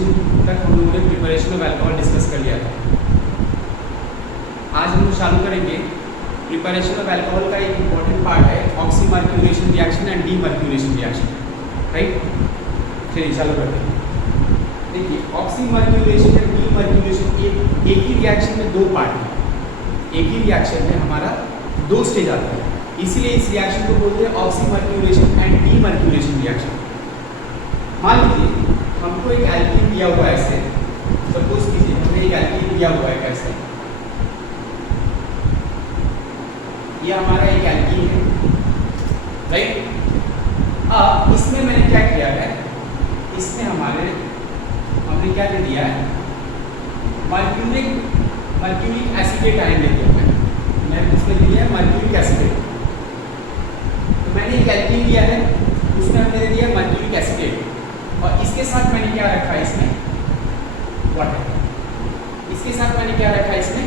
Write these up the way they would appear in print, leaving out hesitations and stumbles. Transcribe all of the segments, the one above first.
मार्क्यूलेशन तक हम लोगों ने प्रिपरेशन ऑफ अल्कोहल डिस्कस कर लिया था। आज हम लोग चालू करेंगे प्रिपरेशन ऑफ अल्कोहल का एक इम्पॉर्टेंट पार्ट है oxymercuration reaction and demercuration reaction, right. चलिए चालू करते हैं। देखिए oxymercuration and demercuration एक ही रिएक्शन में दो पार्ट है, एक ही रिएक्शन में हमारा दो स्टेज आता है, इसीलिए इस रिएक्शन को बोलते हैं oxy मार्क्यूलेशन and demercuration reaction. मान लीजिए हमको एक एल्कीन दिया हुआ है, ऐसे सपोज कीजिए हमें एक एल्कीन दिया हुआ है कैसे, ये हमारा एक एल्कीन है, राइट। अब इसमें मैंने क्या किया है, इसमें हमने क्या दे दिया है, मर्क्यूरिक एसिडेट आयन दे दिया मैंने उसमें दिया है मर्क्यूरिक एसिडेट। तो मैंने एक एल्कीन लिया है, उसमें हमने दे दिया मर्क्यूरिक एसिडेट, और इसके साथ मैंने क्या रखा है, इसमें वाटर। इसके साथ मैंने क्या रखा है, इसमें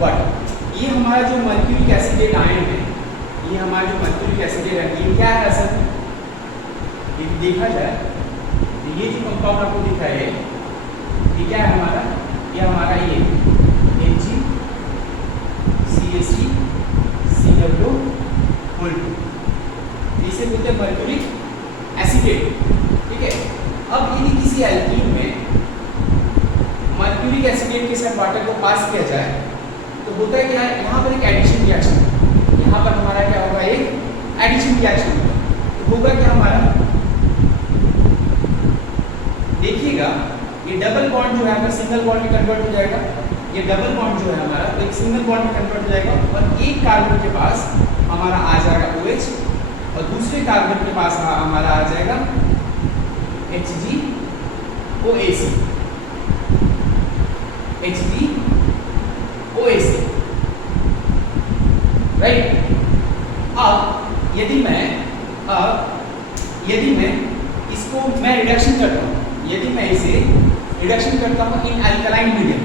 वाटर। ये हमारा जो मर्क्यूरिक एसिडेट आयन है, ये हमारा जो मर्क्यूरिक एसिडेट है, ये क्या है असल में, ये देखा जाए तो ये जो कंपाउंड आपको दिखा है ये क्या है हमारा, ये हमारा ये HgCH3COO, इसे बोलते हैं मर्क्यूरिक एसिडेट, ठीक है। अब यदि किसी एल्कीन में मर्क्यूरिक एसिडेट के साथ वाटर को पास किया जाए तो होता है कि यहाँ पर एक एडिशन रिएक्शन, यहाँ पर हमारा क्या होगा, एक एडिशन रिएक्शन तो होगा क्या हमारा, देखिएगा ये डबल बॉन्ड जो है हमारा सिंगल बॉन्ड में कन्वर्ट हो जाएगा, ये डबल बॉन्ड जो है हमारा तो एक सिंगल बॉन्ड में कन्वर्ट हो जाएगा, और एक कार्बन के पास हमारा आ जाएगा OH, और दूसरे कार्बन के पास हमारा आ जाएगा HgOAC, राइट। अब यदि मैं इसको मैं रिडक्शन करता हूँ, यदि मैं इसे रिडक्शन करता हूँ इन अल्कलाइन मीडियम,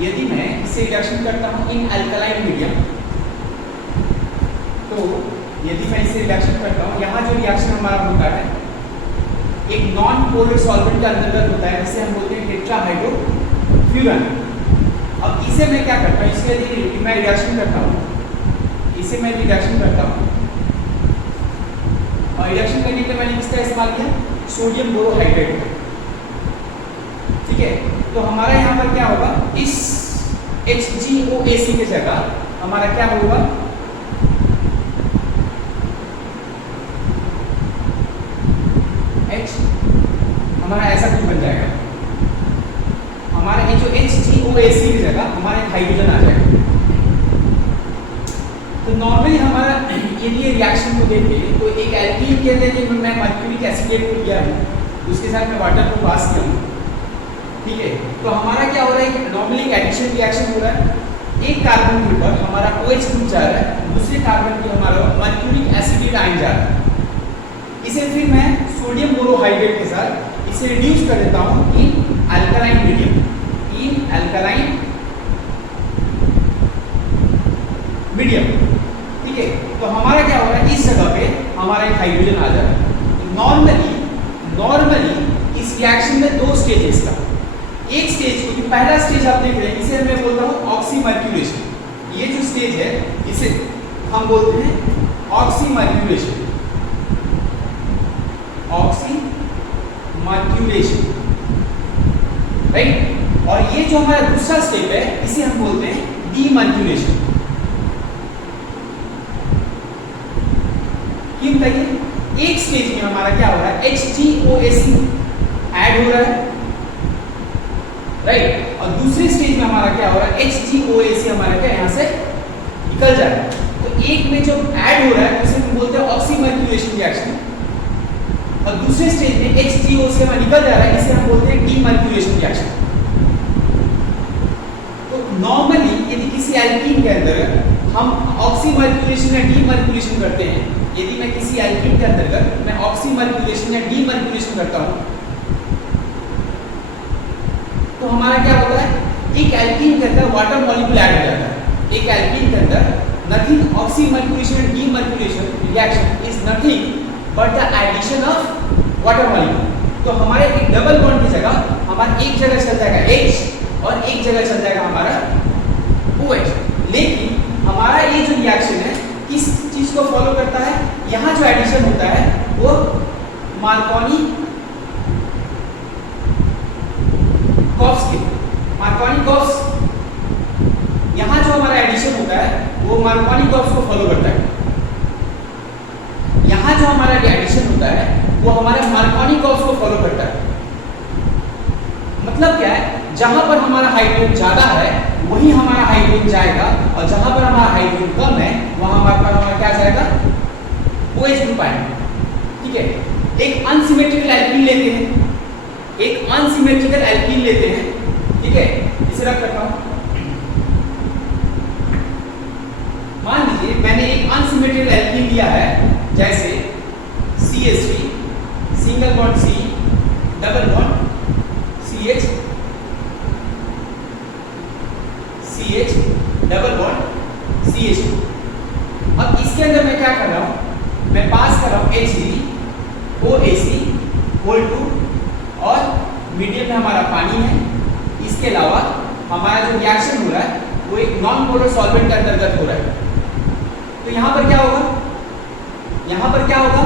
यदि मैं इसे रिडक्शन करता हूँ इन अल्कलाइन मीडियम, तो यदि मैं इसे रिडक्शन करता हूँ, यहाँ जो रिएक्शन हमारा होता है एक नॉन पोलर सॉल्वेंट के अंतर्गत होता है, जिसे हम बोलते हैं टेट्राहाइड्रोफ्यूरन। अब इसे मैं क्या करता हूँ, इसके यदि मैं रिडक्शन करता हूँ, इसे मैं रिडक्शन करता हूँ, और रिडक्शन करने के लिए मैंने किसका इस्तेमाल किया, सोडियम बोरोहाइड्रेट का, ठीक है। तो हमारा यहाँ पर क्या होगा, इस HgOAC की जगह हमारा क्या होगा, H हमारा ऐसा कुछ बन जाएगा, हमारा ये जो HgOAC की जगह हमारा एक हाइड्रोजन आ जाएगा। तो नॉर्मली हमारा यदि ये रिएक्शन को देखें तो एक एल्कीन के अंदर मैं मर्क्यूरिक एसिडेट को लिया हूँ, उसके साथ मैं वाटर को पास किया हूँ, ठीक है। तो हमारा क्या हो रहा है, नॉर्मली एडिशन रिएक्शन हो रहा है, एक कार्बन के ऊपर हमारा OH ग्रुप जा रहा है, दूसरे कार्बन पे हमारा मर्क्यूरिक एसिडेट आयन जा रहा है। इसे फिर मैं सोडियम बोरोहाइड्रेट के साथ इसे रिड्यूस कर देता हूँ in alkaline medium, in alkaline medium, ठीक है। तो हमारा क्या हो रहा है, इस जगह पे हमारा एक हाइड्रोजन आ जा रहा है। नॉर्मली इस रिएक्शन में दो स्टेजेस का, एक स्टेज को, पहला स्टेज आप देख रहे हैं, इसे मैं बोलता हूँ ऑक्सी मार्क्यूलेशन। ये जो स्टेज है इसे हम बोलते हैं ऑक्सी मार्क्यूलेशन, ऑक्सी मार्क्यूलेशन, राइट। और ये जो हमारा दूसरा स्टेप है इसे हम बोलते हैं डी मार्क्यूलेशन। क्यों बताइए, एक स्टेज में हमारा क्या हो रहा है, HgOAC ऐड हो रहा है, राइट, और दूसरे स्टेज में हमारा क्या हो रहा है, HgOAC हमारा क्या यहाँ से निकल जा रहा है। तो एक में जो ऐड हो रहा है उसे हम बोलते हैं ऑक्सी मार्क्यूलेशन रिएक्शन, और दूसरे स्टेज में HgOAC हमारा निकल जा रहा है, इसे हम बोलते हैं डी मार्क्यूलेशन रिएक्शन। तो नॉर्मली यदि किसी एल्कीन के अंदर हम ऑक्सी मार्क्यूलेशन या डी मार्क्यूलेशन करते हैं, यदि मैं किसी एल्कीन के अंतर्गत मैं ऑक्सी मार्क्यूलेशन या डी मार्क्यूलेशन करता हूं, तो हमारा क्या होता है, एक एल्कीन के अंदर वाटर मॉलिक्यूल ऐड हो जाता है। एक एल्कीन के अंदर nothing, oxymercuration and demercuration reaction is nothing but the addition of water molecule. तो हमारे एक डबल बॉन्ड की जगह जगह चल जाएगा H और एक जगह चल जाएगा हमारा OH। लेकिन हमारा ये जो रिएक्शन है किस चीज को फॉलो करता है, यहाँ जो एडिशन होता है वो मार्कोनी कॉप्स, यहाँ जो हमारा एडिशन होता है वो मार्कोनी कॉप्स को फॉलो करता है। यहाँ जो हमारा एडिशन होता है वो हमारे मार्कोनी कॉप्स को फॉलो करता है। मतलब क्या है, जहां पर हमारा हाइड्रोजन ज्यादा है वही हमारा हाइड्रोजन जाएगा, और जहां पर हमारा हाइड्रोजन कम है वहां हमारा क्या जाएगा, OH ग्रुप आएगा। ठीक है, एक अनसिमेट्रिकल एल्कीन लेते हैं, ठीक है, इसे रख रखा हूं। मान लीजिए मैंने एक अनसिमेट्रिकल एल्कीन लिया है, जैसे CH3 single bond C double bond CH double bond CH2। अब इसके अंदर मैं क्या कर रहा हूं, मैं पास कर रहा हूं H3 OAC(2) और मीडियम में हमारा पानी है। इसके अलावा हमारा जो रिएक्शन हो रहा है वो एक नॉन पोलर सॉल्वेंट के अंतर्गत हो रहा है। तो यहाँ पर क्या होगा,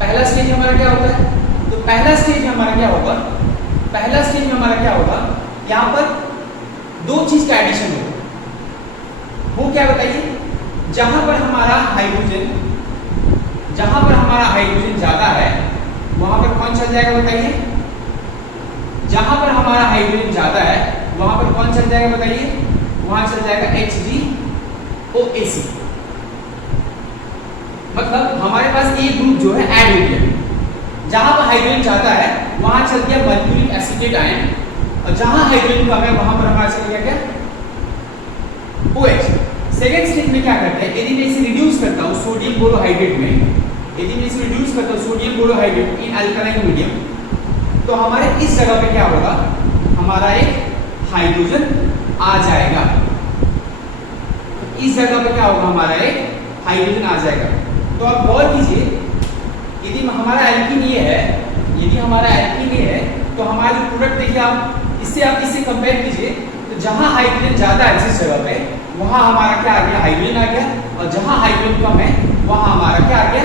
पहला स्टेज हमारा क्या होता है, तो पहला स्टेज में हमारा क्या होगा, यहाँ पर दो चीज का एडिशन होगा। वो क्या बताइए, जहां पर हमारा हाइड्रोजन ज्यादा है वहां पर कौन चल जाएगा बताइए, जहां पर हमारा हाइड्रोजन ज्यादा है वहां पर कौन चल जाएगा बताइए, वहां चल जाएगा HgOAc। मतलब हमारे पास एक ग्रुप जो है ऐड हो गया, जहां पर हाइड्रोजन ज्यादा है वहां चल गया मर्क्यूरिक एसिटेट आयन, और जहां हाइड्रोजन कम है वहां पर हमारा चल गया क्या, OH। सेकेंड स्टेज में क्या करते हैं, यदि मैं इसे रिड्यूस करता हूं सोडियम बोरोहाइड्रेट में, इन अल्कलाइन मीडियम, तो हमारे इस जगह पे क्या होगा, हमारा एक हाइड्रोजन आ जाएगा। इस जगह पे क्या होगा, हमारा एक हाइड्रोजन आ जाएगा। तो आप गौर कीजिए, यदि हमारा एल्कीन ये है, तो हमारा जो प्रोडक्ट देखिए आप इससे कंपेयर कीजिए, तो जहां हाइड्रोजन ज्यादा है जिस जगह पे वहां हमारा क्या आ गया, हाइड्रोजन आ गया, और जहां हाइड्रोजन कम है वहां हमारा क्या आ गया,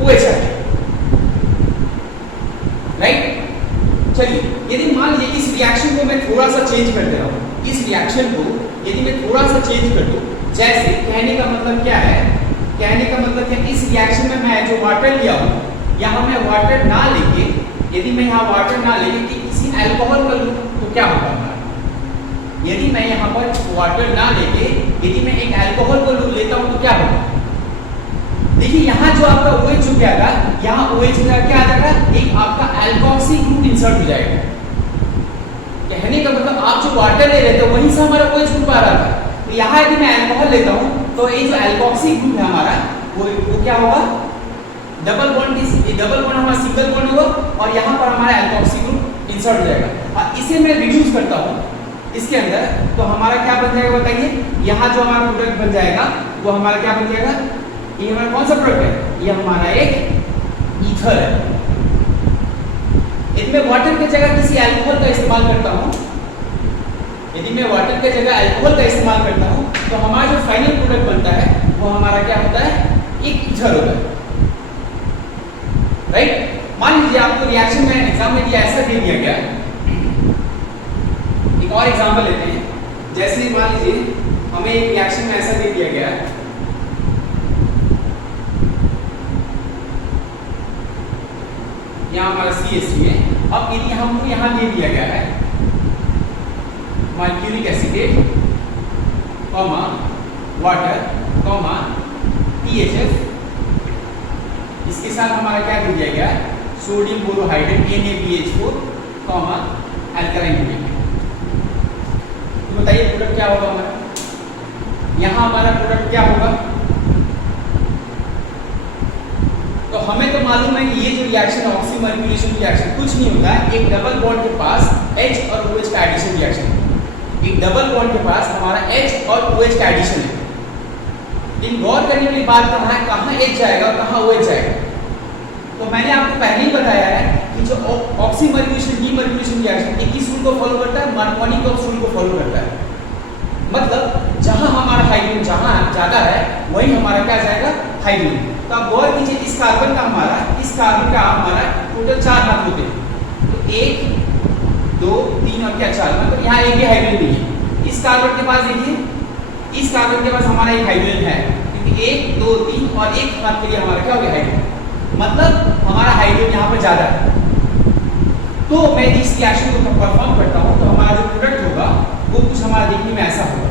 OH आ गया। राइट, चलिए यदि मान लीजिए इस रिएक्शन को मैं थोड़ा सा चेंज कर दे रहा हूं, इस रिएक्शन को यदि मैं थोड़ा सा चेंज कर दूं, जैसे कहने का मतलब क्या है, इस रिएक्शन में मैं जो वाटर लिया हूं, यहां मैं वाटर ना लेके, यदि मैं यहाँ वाटर ना लेके किसी अल्कोहल कर लूं तो क्या होगा हमारा, यदि मैं यहाँ पर वाटर ना लेके यदि मैं एक अल्कोहल को लेता हूं तो क्या होगा, देखिए यहाँ जो आपका OH जो क्या आएगा, यहाँ OH क्या आ जाएगा, एक आपका एल्कोक्सी ग्रुप इंसर्ट हो जाएगा। कहने का मतलब आप जो वाटर ले रहे थे वहीं से हमारा OH ग्रुप आ रहा था, तो यहाँ यदि मैं अल्कोहल लेता हूँ तो ये जो एल्कोक्सी ग्रुप है हमारा वो क्या होगा, डबल बॉन्ड हमारा सिंगल बॉन्ड होगा, और यहाँ पर हमारा एल्कोक्सी ग्रुप इंसर्ट हो जाएगा। और इसे मैं रिड्यूस करता हूँ इसके अंदर, तो हमारा क्या बन जाएगा बताइए, यहाँ जो हमारा प्रोडक्ट बन जाएगा वो हमारा क्या बन जाएगा, ये हमारा कौन सा प्रोडक्ट है, ये हमारा एक ईथर है। यदि मैं वाटर की जगह किसी अल्कोहल का इस्तेमाल करता हूँ, तो हमारा जो फाइनल प्रोडक्ट बनता है वो हमारा क्या होता है, एक ईथर होता है। राइट, मान लीजिए आपको रिएक्शन में एग्जाम में दिया ऐसा दे दिया गया, एक और एग्जांपल लेते हैं। जैसे मान लीजिए हमें एक रिएक्शन में ऐसा दे दिया गया, यहाँ हमारा CH3 है, अब यदि हमको यहाँ दे दिया गया है मर्क्यूरिक एसिटेट, वाटर, THF, इसके साथ हमारा क्या दे दिया गया, sodium borohydrate NaBH4, alkaline medium. तो बताइए प्रोडक्ट क्या होगा हमारा, यहाँ हमारा प्रोडक्ट क्या होगा, तो हमें तो मालूम है कि ये जो रिएक्शन ऑक्सीमर्क्यूरेशन रिएक्शन कुछ नहीं होता है, एक डबल बॉन्ड के पास H और OH का एडिशन रिएक्शन है। एक डबल बॉन्ड के पास हमारा H और OH का एडिशन है। इन गौर करने वाली बात कहाँ है, कहाँ H जाएगा और कहाँ OH जाएगा। तो मैंने आपको पहले ही बताया है कि जो ऑक्सीमर्क्यूलेशन डीमर्क्यूलेशन रिएक्शन ये किस रूल को फॉलो करता है, मार्कोनिकॉफ रूल को फॉलो करता है। मतलब जहां हमारा हाइड्रोजन जहां ज्यादा है वही हमारा क्या जाएगा, हाइड्रोजन। तो आप गौर कीजिए इस कार्बन का हमारा टोटल 4 हाथ होते हैं, तो 1 2 3 और क्या 4, मतलब यहाँ एक भी हाइड्रोजन नहीं है। इस कार्बन के पास देखिए, इस कार्बन के पास हमारा एक हाइड्रोजन है, क्योंकि 1 2 3 और एक हाथ के लिए हमारा क्या हो गया, हाइड्रोजन, मतलब हमारा हाइड्रोजन यहाँ पर ज्यादा है। तो मैं इस रिएक्शन को परफॉर्म करता हूँ तो हमारा जो प्रोडक्ट होगा वो कुछ हमारा देखने में ऐसा होगा।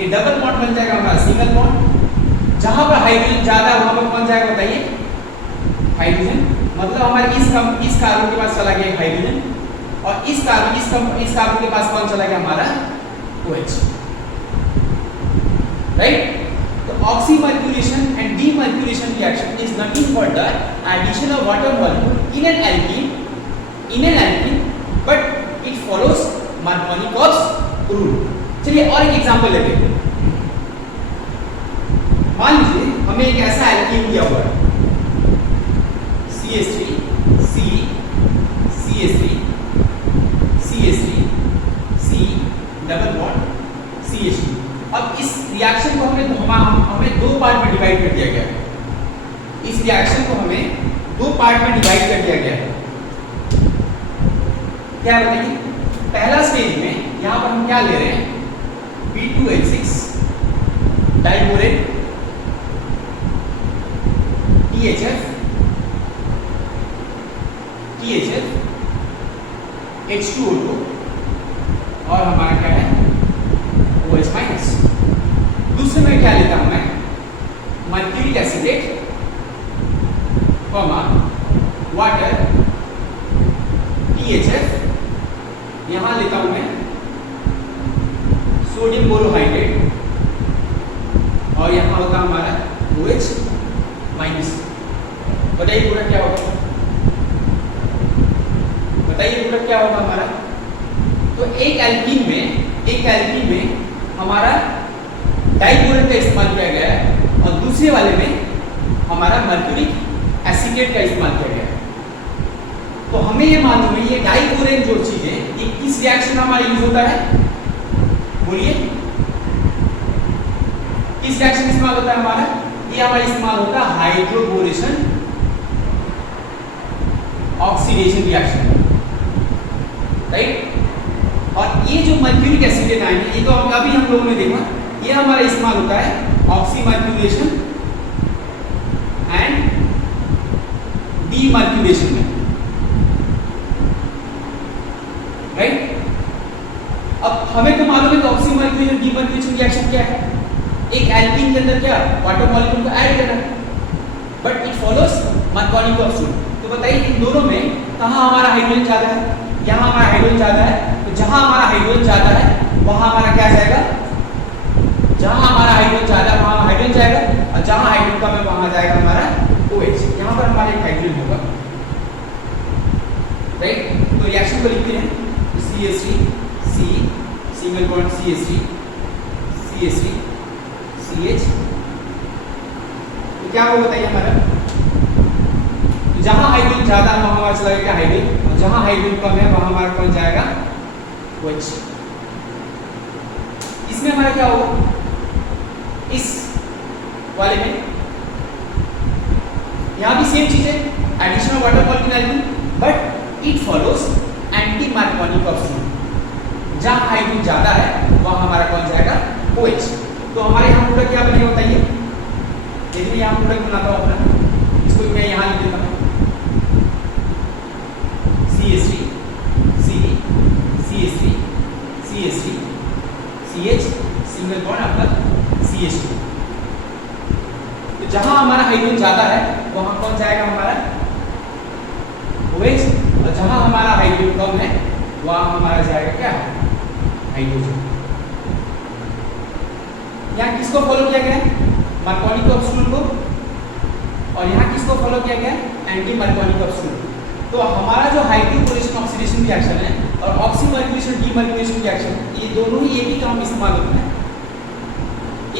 ये डबल बॉन्ड बन जाएगा हमारा सिंगल बॉन्ड, जहां पर हाइड्रोजन ज्यादा है वहां पर कौन जाएगा बताइए, हाइड्रोजन, मतलब हमारे इस कार्बन के पास चला गया हाइड्रोजन, और इस कार्बन के पास कौन चला गया, हमारा OH, राइट। तो oxymercuration and demercuration reaction is nothing but the addition of water molecule in an alkene but it follows Markovnikov's rule. चलिए और एक एग्जांपल लेते हैं। मान लीजिए हमें एक ऐसा एल्कीन दिया हुआ है, CH3 C CH3 CH3 C double bond CH2। अब इस रिएक्शन को हमें दो पार्ट में डिवाइड कर दिया गया है। इस रिएक्शन को हमें दो पार्ट में डिवाइड कर दिया गया है। क्या बताइए, पहला स्टेज में यहां पर हम क्या ले रहे हैं, B2H6 डाइबोरेन THF H2O2 और हमारा क्या है OH माइनस। दूसरे में क्या लेता हूं मैं, मर्क्यूरिक एसिटेट वाटर THF, यहां लेता हूं मैं सोडियम बोरोहाइड्रेट, और यहां होगा हमारा OH माइनस। बताइए प्रोडक्ट क्या होगा, बताइए प्रोडक्ट क्या होगा हमारा। तो एक एल्कीन में हमारा डाइबोरेन का इस्तेमाल किया गया है और दूसरे वाले में हमारा मर्क्यूरिक एसिटेट का इस्तेमाल किया गया है। तो हमें ये मालूम है ये डाइबोरेन जो चीज है ये किस रिएक्शन में हमारा यूज होता है, बोलिए किस रिएक्शन में इस्तेमाल होता है हमारा, ये हमारा इस्तेमाल होता है हाइड्रोबोरेशन ऑक्सीडेशन रिएक्शन, राइट। और ये जो मर्क्यूरिक एसिटेट आयन है ये तो अभी हम लोगों ने देखा, ये हमारा इस्तेमाल होता है ऑक्सीमर्क्यूलेशन एंड डीमर्क्यूलेशन में, राइट। अब हमें तो मालूम है कि ऑक्सीमर्क्यूलेशन डीमर्क्यूलेशन रिएक्शन क्या है, एक एल्कीन के अंदर क्या वाटर मॉलिक्यूल को ऐड करना, but it follows Markovnikov rule. तो बताइए इन दोनों में कहाँ हमारा हाइड्रोजन ज्यादा है, यहाँ हमारा हाइड्रोजन ज्यादा है, तो जहां हमारा हाइड्रोजन ज्यादा है वहां हमारा क्या जाएगा, जहां हमारा हाइड्रोजन ज्यादा है वहां हाइड्रोजन जाएगा, और जहां हाइड्रोजन कम है वहां जाएगा हमारा OH। यहाँ पर हमारा एक हाइड्रोजन होगा, राइट। तो रिएक्शन को लिखते हैं CH3 C single bond CH3 CH3 CH। तो क्या वो बताइए हमारा, तो जहां हाइड्रोजन ज्यादा है वहां हमारा चला जाएगा हाइड्रोजन, और जहां हाइड्रोजन कम है वहां हमारा कौन जाएगा, OH। इसमें हमारा क्या होगा, इस वाले में यहां भी सेम चीज है, addition of water molecule, but it follows anti Markovnikov rule. जहां हाइड्रोजन ज्यादा है वहां हमारा कौन जाएगा, OH। तो हमारे यहाँ प्रोडक्ट क्या बनेगा बताइए, यदि मैं यहाँ प्रोडक्ट बनाता हूँ अपना, इसको मैं यहाँ लिख देता हूँ CH3 C CH3 CH3 CH single bond आपका CH2। तो जहां हमारा हाइड्रोजन ज्यादा है वहां कौन जाएगा हमारा OH, और जहां हमारा हाइड्रोजन कम है वहां हमारा जाएगा क्या, हाइड्रोजन। यहाँ किसको फॉलो किया गया, मार्कोनिकॉफ रूल को, और यहाँ किसको फॉलो किया गया, एंटी मार्कोनिकॉफ रूल। तो हमारा जो हाइड्रोबोरेशन ऑक्सीडेशन रिएक्शन है और ऑक्सीमर्क्यूलेशन डीमर्क्यूलेशन रिएक्शन, ये दोनों ही एक ही काम इस्तेमाल होता है।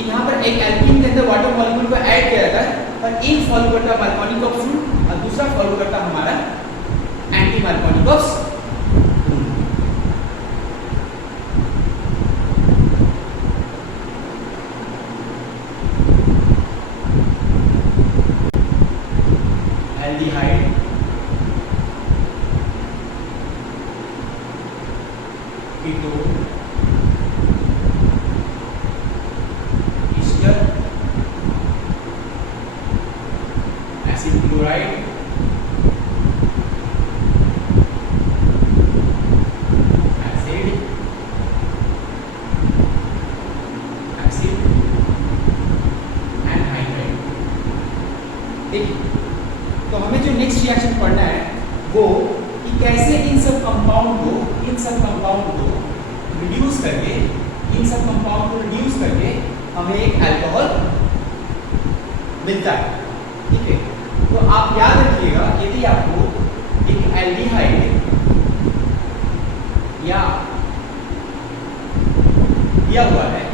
यहाँ पर एक एल्कीन के अंदर वाटर मॉलिक्यूल को ऐड किया जाता है पर एक फॉलो करता है मार्कोनिकॉफ रूल और दूसरा फॉलो करता है हमारा anti Markovnikov rule. Aldehyde ketone Easter acid chloride acid and hydride. देखिए, तो हमें जो नेक्स्ट रिएक्शन पढ़ना है वो कि कैसे इन सब कंपाउंड को रिड्यूस करके हमें एक अल्कोहल मिलता है। ठीक है, तो आप याद रखिएगा, यदि आपको एक एल्डिहाइड या दिया हुआ है,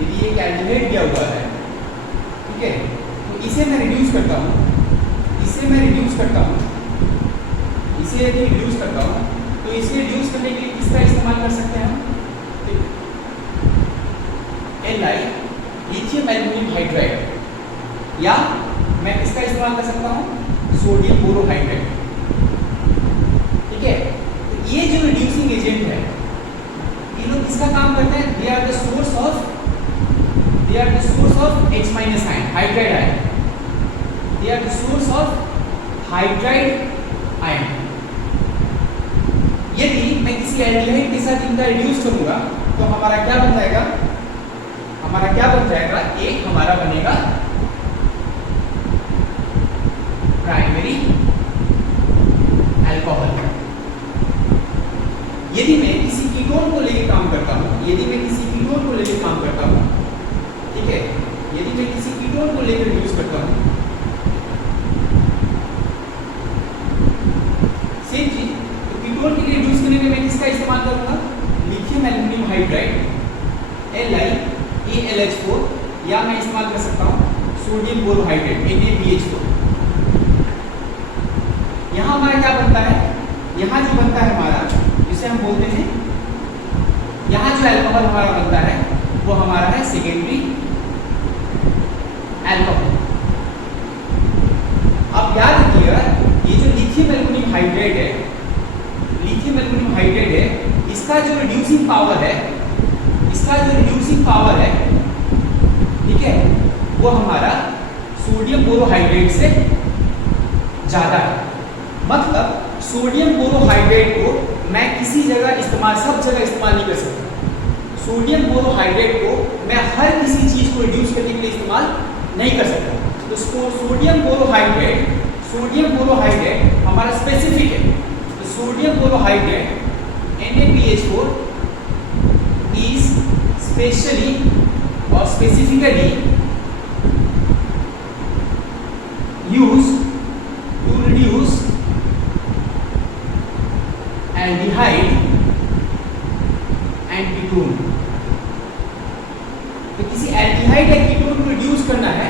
यदि एक एल्डिहाइड दिया हुआ है, ठीक है, तो इसे मैं रिड्यूस करता हूँ, इसे यदि रिड्यूस करता हूँ तो इसे रिड्यूस करने के लिए किसका इस्तेमाल कर सकते हैं हम? Li लिथियम एल्यूमिनियम हाइड्राइड, या मैं किसका इस्तेमाल कर सकता हूँ? Sodium borohydride. ठीक है, तो ये जो रिड्यूसिंग एजेंट है, ये लोग किसका काम करते हैं? They are the source of H- ion, hydride ion. They are the source of hydride ion. यदि मैं किसी एल्डिहाइड के साथ इनका रिड्यूस करूंगा तो हमारा क्या बन जाएगा? एक हमारा बनेगा प्राइमरी अल्कोहल। यदि मैं किसी कीटोन को लेकर काम करता हूं, ठीक है, यदि मैं किसी कीटोन को लेकर रिड्यूस करता हूं, सेम चीज, तो कीटोन के लिए रिड्यूस करने में मैं किसका इस्तेमाल करूंगा? लिथियम एल्यूमिनियम हाइड्राइड LiAlH4, या मैं इस्तेमाल कर सकता हूं सोडियम बोरोहाइड्रेट NaBH4। यहां हमारा क्या बनता है? यहां जो बनता है हमारा, जिसे हम बोलते हैं, यहां जो अल्कोहल हमारा बनता है वो हमारा है सेकेंडरी अल्कोहल। अब याद रखिएगा, ये जो लिथियम एल्यूमिनियम हाइड्रेट है, इसका जो रिड्यूसिंग पावर है, ठीक है, वो हमारा सोडियम बोरोहाइड्रेट से ज्यादा है। मतलब सोडियम बोरोहाइड्रेट को मैं किसी जगह सब जगह इस्तेमाल नहीं कर सकता। सोडियम बोरोहाइड्रेट को मैं हर किसी चीज को रिड्यूस करने के लिए इस्तेमाल नहीं कर सकता। तो सोडियम बोरोहाइड्रेट हमारा स्पेसिफिक है। तो sodium borohydrate NaBH4 is specially or specifically used to reduce aldehyde and ketone। तो किसी एल्डिहाइड या कीटोन को रिड्यूस करना है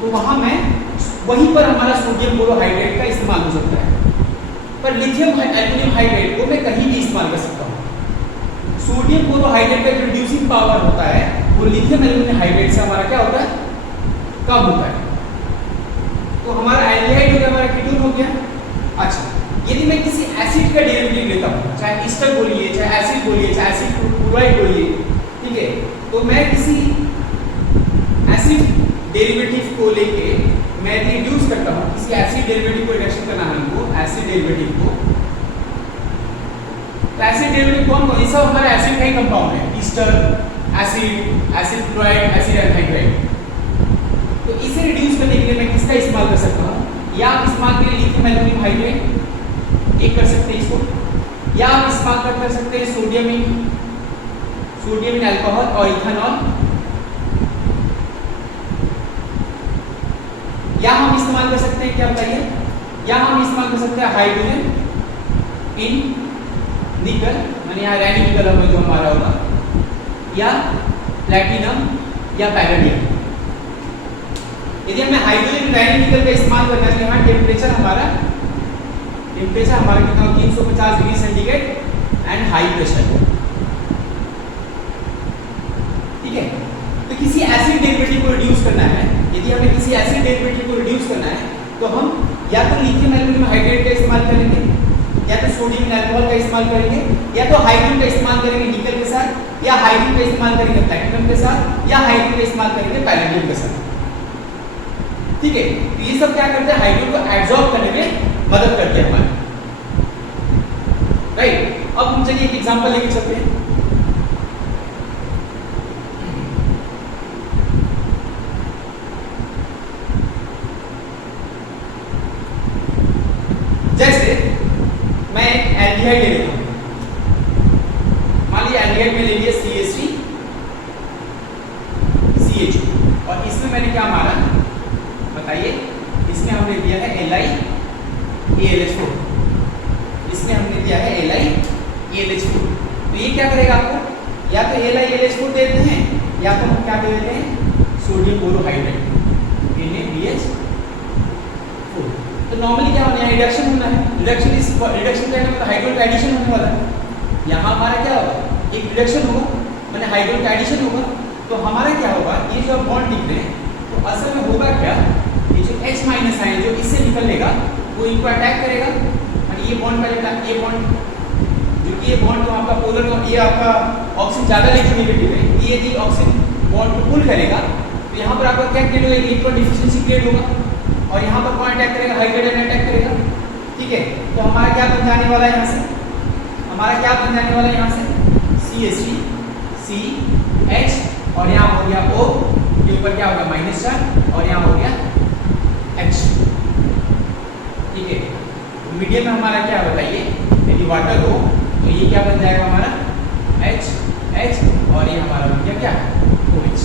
तो वहां मैं वहीं पर हमारा सोडियम बोरोहाइड्रेट का इस्तेमाल हो सकता है, पर लिथियम एल्यूमिनियम हाइड्रेट को मैं कहीं भी इस्तेमाल कर सकता हूँ। सोडियम बोरोहाइड्रेट का जो रिड्यूसिंग पावर होता है वो लिथियम एल्यूमिनियम हाइड्रेट से हमारा क्या होता है? कम होता है। तो हमारा एल्डिहाइड हो गया, हमारा कीटोन हो गया। अच्छा, यदि मैं किसी एसिड का डेरिवेटिव लेता हूँ, चाहे ईस्टर बोलिए, चाहे एसिड बोलिए, चाहे एसिड क्लोराइड बोलिए, ठीक है, तो मैं किसी एसिड डेरिवेटिव को लेके मैं रिड्यूस करता हूँ, किसी एसिड डेरिवेटिव को रिडक्शन करना है हमको, एसिड डेरिवेटिव को। तो एसिड डेरिवेटिव कौन ये सब हमारा एसिड का ही कंपाउंड है, Easter, acid chloride, acid aldehyde. तो इसे रिड्यूस करने के लिए मैं किसका इस्तेमाल कर सकता हूँ? या आप इस्तेमाल करें लिथियम एल्यूमिनियम हाइड्रेट, एक कर सकते हैं इसको, या आप इस्तेमाल कर सकते हैं सोडियम इन अल्कोहल और इथेनॉल, या हम इस्तेमाल कर सकते हैं, क्या बताइए, या हम इस्तेमाल कर सकते हैं हाइड्रोजन इन निकल, माने यहाँ रैनी निकल होगा जो हमारा होगा, या प्लैटिनम या पैलेडियम। यदि हमें हाइड्रोजन डाइनिकल का इस्तेमाल करना है, यहाँ टेम्परेचर हमारा कितना 350 degree centigrade and high pressure, ठीक है। तो किसी एसिड डेरिवेटिव को रिड्यूस करना है, यदि हमें किसी एसिड डेरिवेटिव को रिड्यूस करना है तो हम या तो लिथियम एल्यूमिनियम हाइड्रेट का इस्तेमाल करेंगे, या तो सोडियम अल्कोहल का इस्तेमाल करेंगे, या तो हाइड्रोजन का इस्तेमाल करेंगे निकल के साथ, या हाइड्रोजन का इस्तेमाल करेंगे प्लैटिनम के साथ, या हाइड्रोजन का इस्तेमाल करेंगे पैलेडियम के साथ, ठीक है। तो ये सब क्या करते हैं, हाइड्रोजन को एब्जॉर्ब करने में मदद करते हैं हमारे, राइट। अब हम चलिए एक एग्जांपल लेके चलते हैं। जैसे मैं एक एल्डिहाइड ले लेता हूं, मान लीजिए एल्डिहाइड में ले लिया CH3 CH2, और इसमें मैंने क्या मारा बताइए, इसमें हमने दिया है LiAlH4, इसमें हमने दिया है LiAlH4। तो ये क्या करेगा आपको, या तो LiAlH4 देते हैं, या तो हम क्या दे देते हैं सोडियम बोरोहाइड्रेट NaBH4। तो नॉर्मली क्या होना है, रिडक्शन होना है, रिडक्शन का मतलब हाइड्रोजन का एडिशन होने वाला है। यहाँ हमारा क्या होगा, एक रिडक्शन होगा, माने हाइड्रोजन का एडिशन होगा। तो हमारा क्या होगा, ये जो बॉन्ड दिख रहे हैं, तो असल में होगा क्या, ये जो H माइनस आयन जो इससे निकलेगा वो इनको अटैक करेगा, और ये बॉन्ड पहले, ये बॉन्ड जो कि ये बॉन्ड तो आपका पोलर, तो ये आपका ऑक्सीजन ज़्यादा इलेक्ट्रोनेगेटिव है, ये यदि ऑक्सीजन बॉन्ड को पुल करेगा तो यहाँ पर आपका क्या क्रिएट होगा, इलेक्ट्रॉन डिफिशिएंसी क्रिएट होगा, और यहाँ पर कौन अटैक करेगा, हाइड्रोजन अटैक करेगा, ठीक है। तो हमारा क्या बन जाने वाला है, यहाँ से हमारा क्या बन जाने वाला है, यहाँ से CH3 CH, और यहाँ हो गया O के ऊपर क्या होगा माइनस चार्ज, और यहाँ हो गया H, ठीक है। मीडियम में हमारा क्या बताइए, यदि वाटर हो तो ये क्या बन जाएगा हमारा H, और ये हमारा बन गया क्या OH।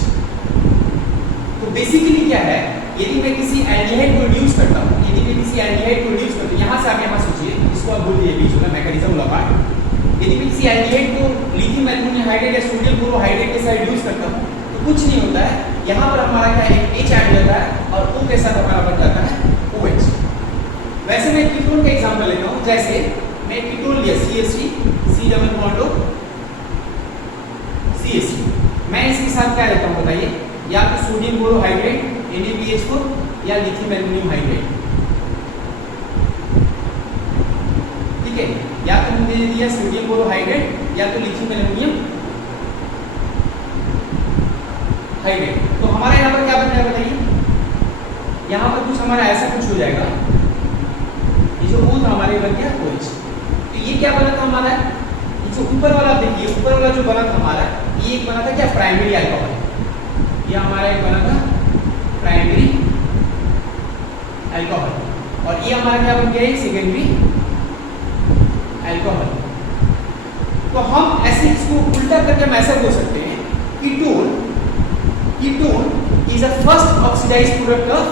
तो बेसिकली क्या है, यदि मैं किसी एल्डिहाइड को रिड्यूस करता हूँ, यदि मैं किसी एल्डिहाइड को रिड्यूस करता हूँ, यहाँ से आप यहाँ सोचिए, इसको आप बोल दीजिए बीच में मैकेनिज्म लगा, यदि मैं किसी एल्डिहाइड को लिथियम एल्यूमिनियम हाइड्रेट या सोडियम बोरोहाइड्रेट के साथ रिड्यूस करता हूँ, तो कुछ नहीं होता है, यहाँ पर हमारा क्या है H ऐड हो जाता है, और O के साथ हमारा बन जाता है OH। वैसे मैं कीटोन का एग्जांपल लेता हूँ, जैसे मैं कीटोन लिया CH3 C double bond O CH3, मैं इसके साथ क्या लेता हूँ बताइए, या तो सोडियम बोरोहाइड्रेट NaBH4 या लिथियम एल्यूमिनियम हाइड्रेट, ठीक है। या तो हमने दिया सोडियम बोरोहाइड्रेट या तो लिथियम एल्यूमिनियम हाइड्रेट। तो हमारा यहाँ पर क्या बन जाएगा बताइए, यहाँ पर कुछ हमारा ऐसा कुछ हो जाएगा, ये जो O था हमारे बन गया OH। तो ये क्या बना था हमारा, ये जो ऊपर वाला देखिए, ऊपर वाला जो बना था हमारा, ये एक बना था क्या प्राइमरी अल्कोहल, ये हमारा एक बना था प्राइमरी अल्कोहल, और ये हमारा क्या बन गया सेकेंडरी अल्कोहल। तो हम ऐसे इसको उल्टा करके हम ऐसा बोल सकते हैं, ketone is a first oxidized product of,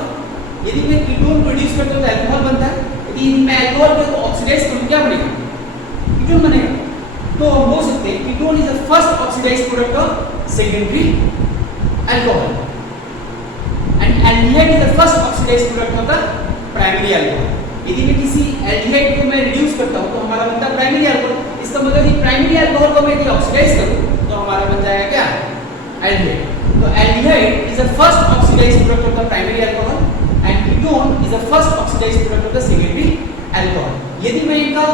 यदि मैं कीटोन प्रोड्यूस करता हूं तो अल्कोहल बनता है, यदि मैं अल्कोहल को ऑक्सीडाइज करूं क्या बनेगा, कीटोन बनेगा। तो हम बोल सकते हैं ketone is a first oxidized product of secondary alcohol, and aldehyde is the first oxidized product of the primary alcohol. यदि मैं किसी एल्डिहाइड को मैं रिड्यूस करता हूं तो हमारा बनता है प्राइमरी अल्कोहल, इसका मतलब ये प्राइमरी अल्कोहल को मैं यदि ऑक्सीडाइज करूं तो हमारा बन जाएगा क्या एल्डिहाइड। तो aldehyde is the first oxidized product of the primary alcohol and ketone is the first oxidized product of the secondary alcohol. यदि मैं इनका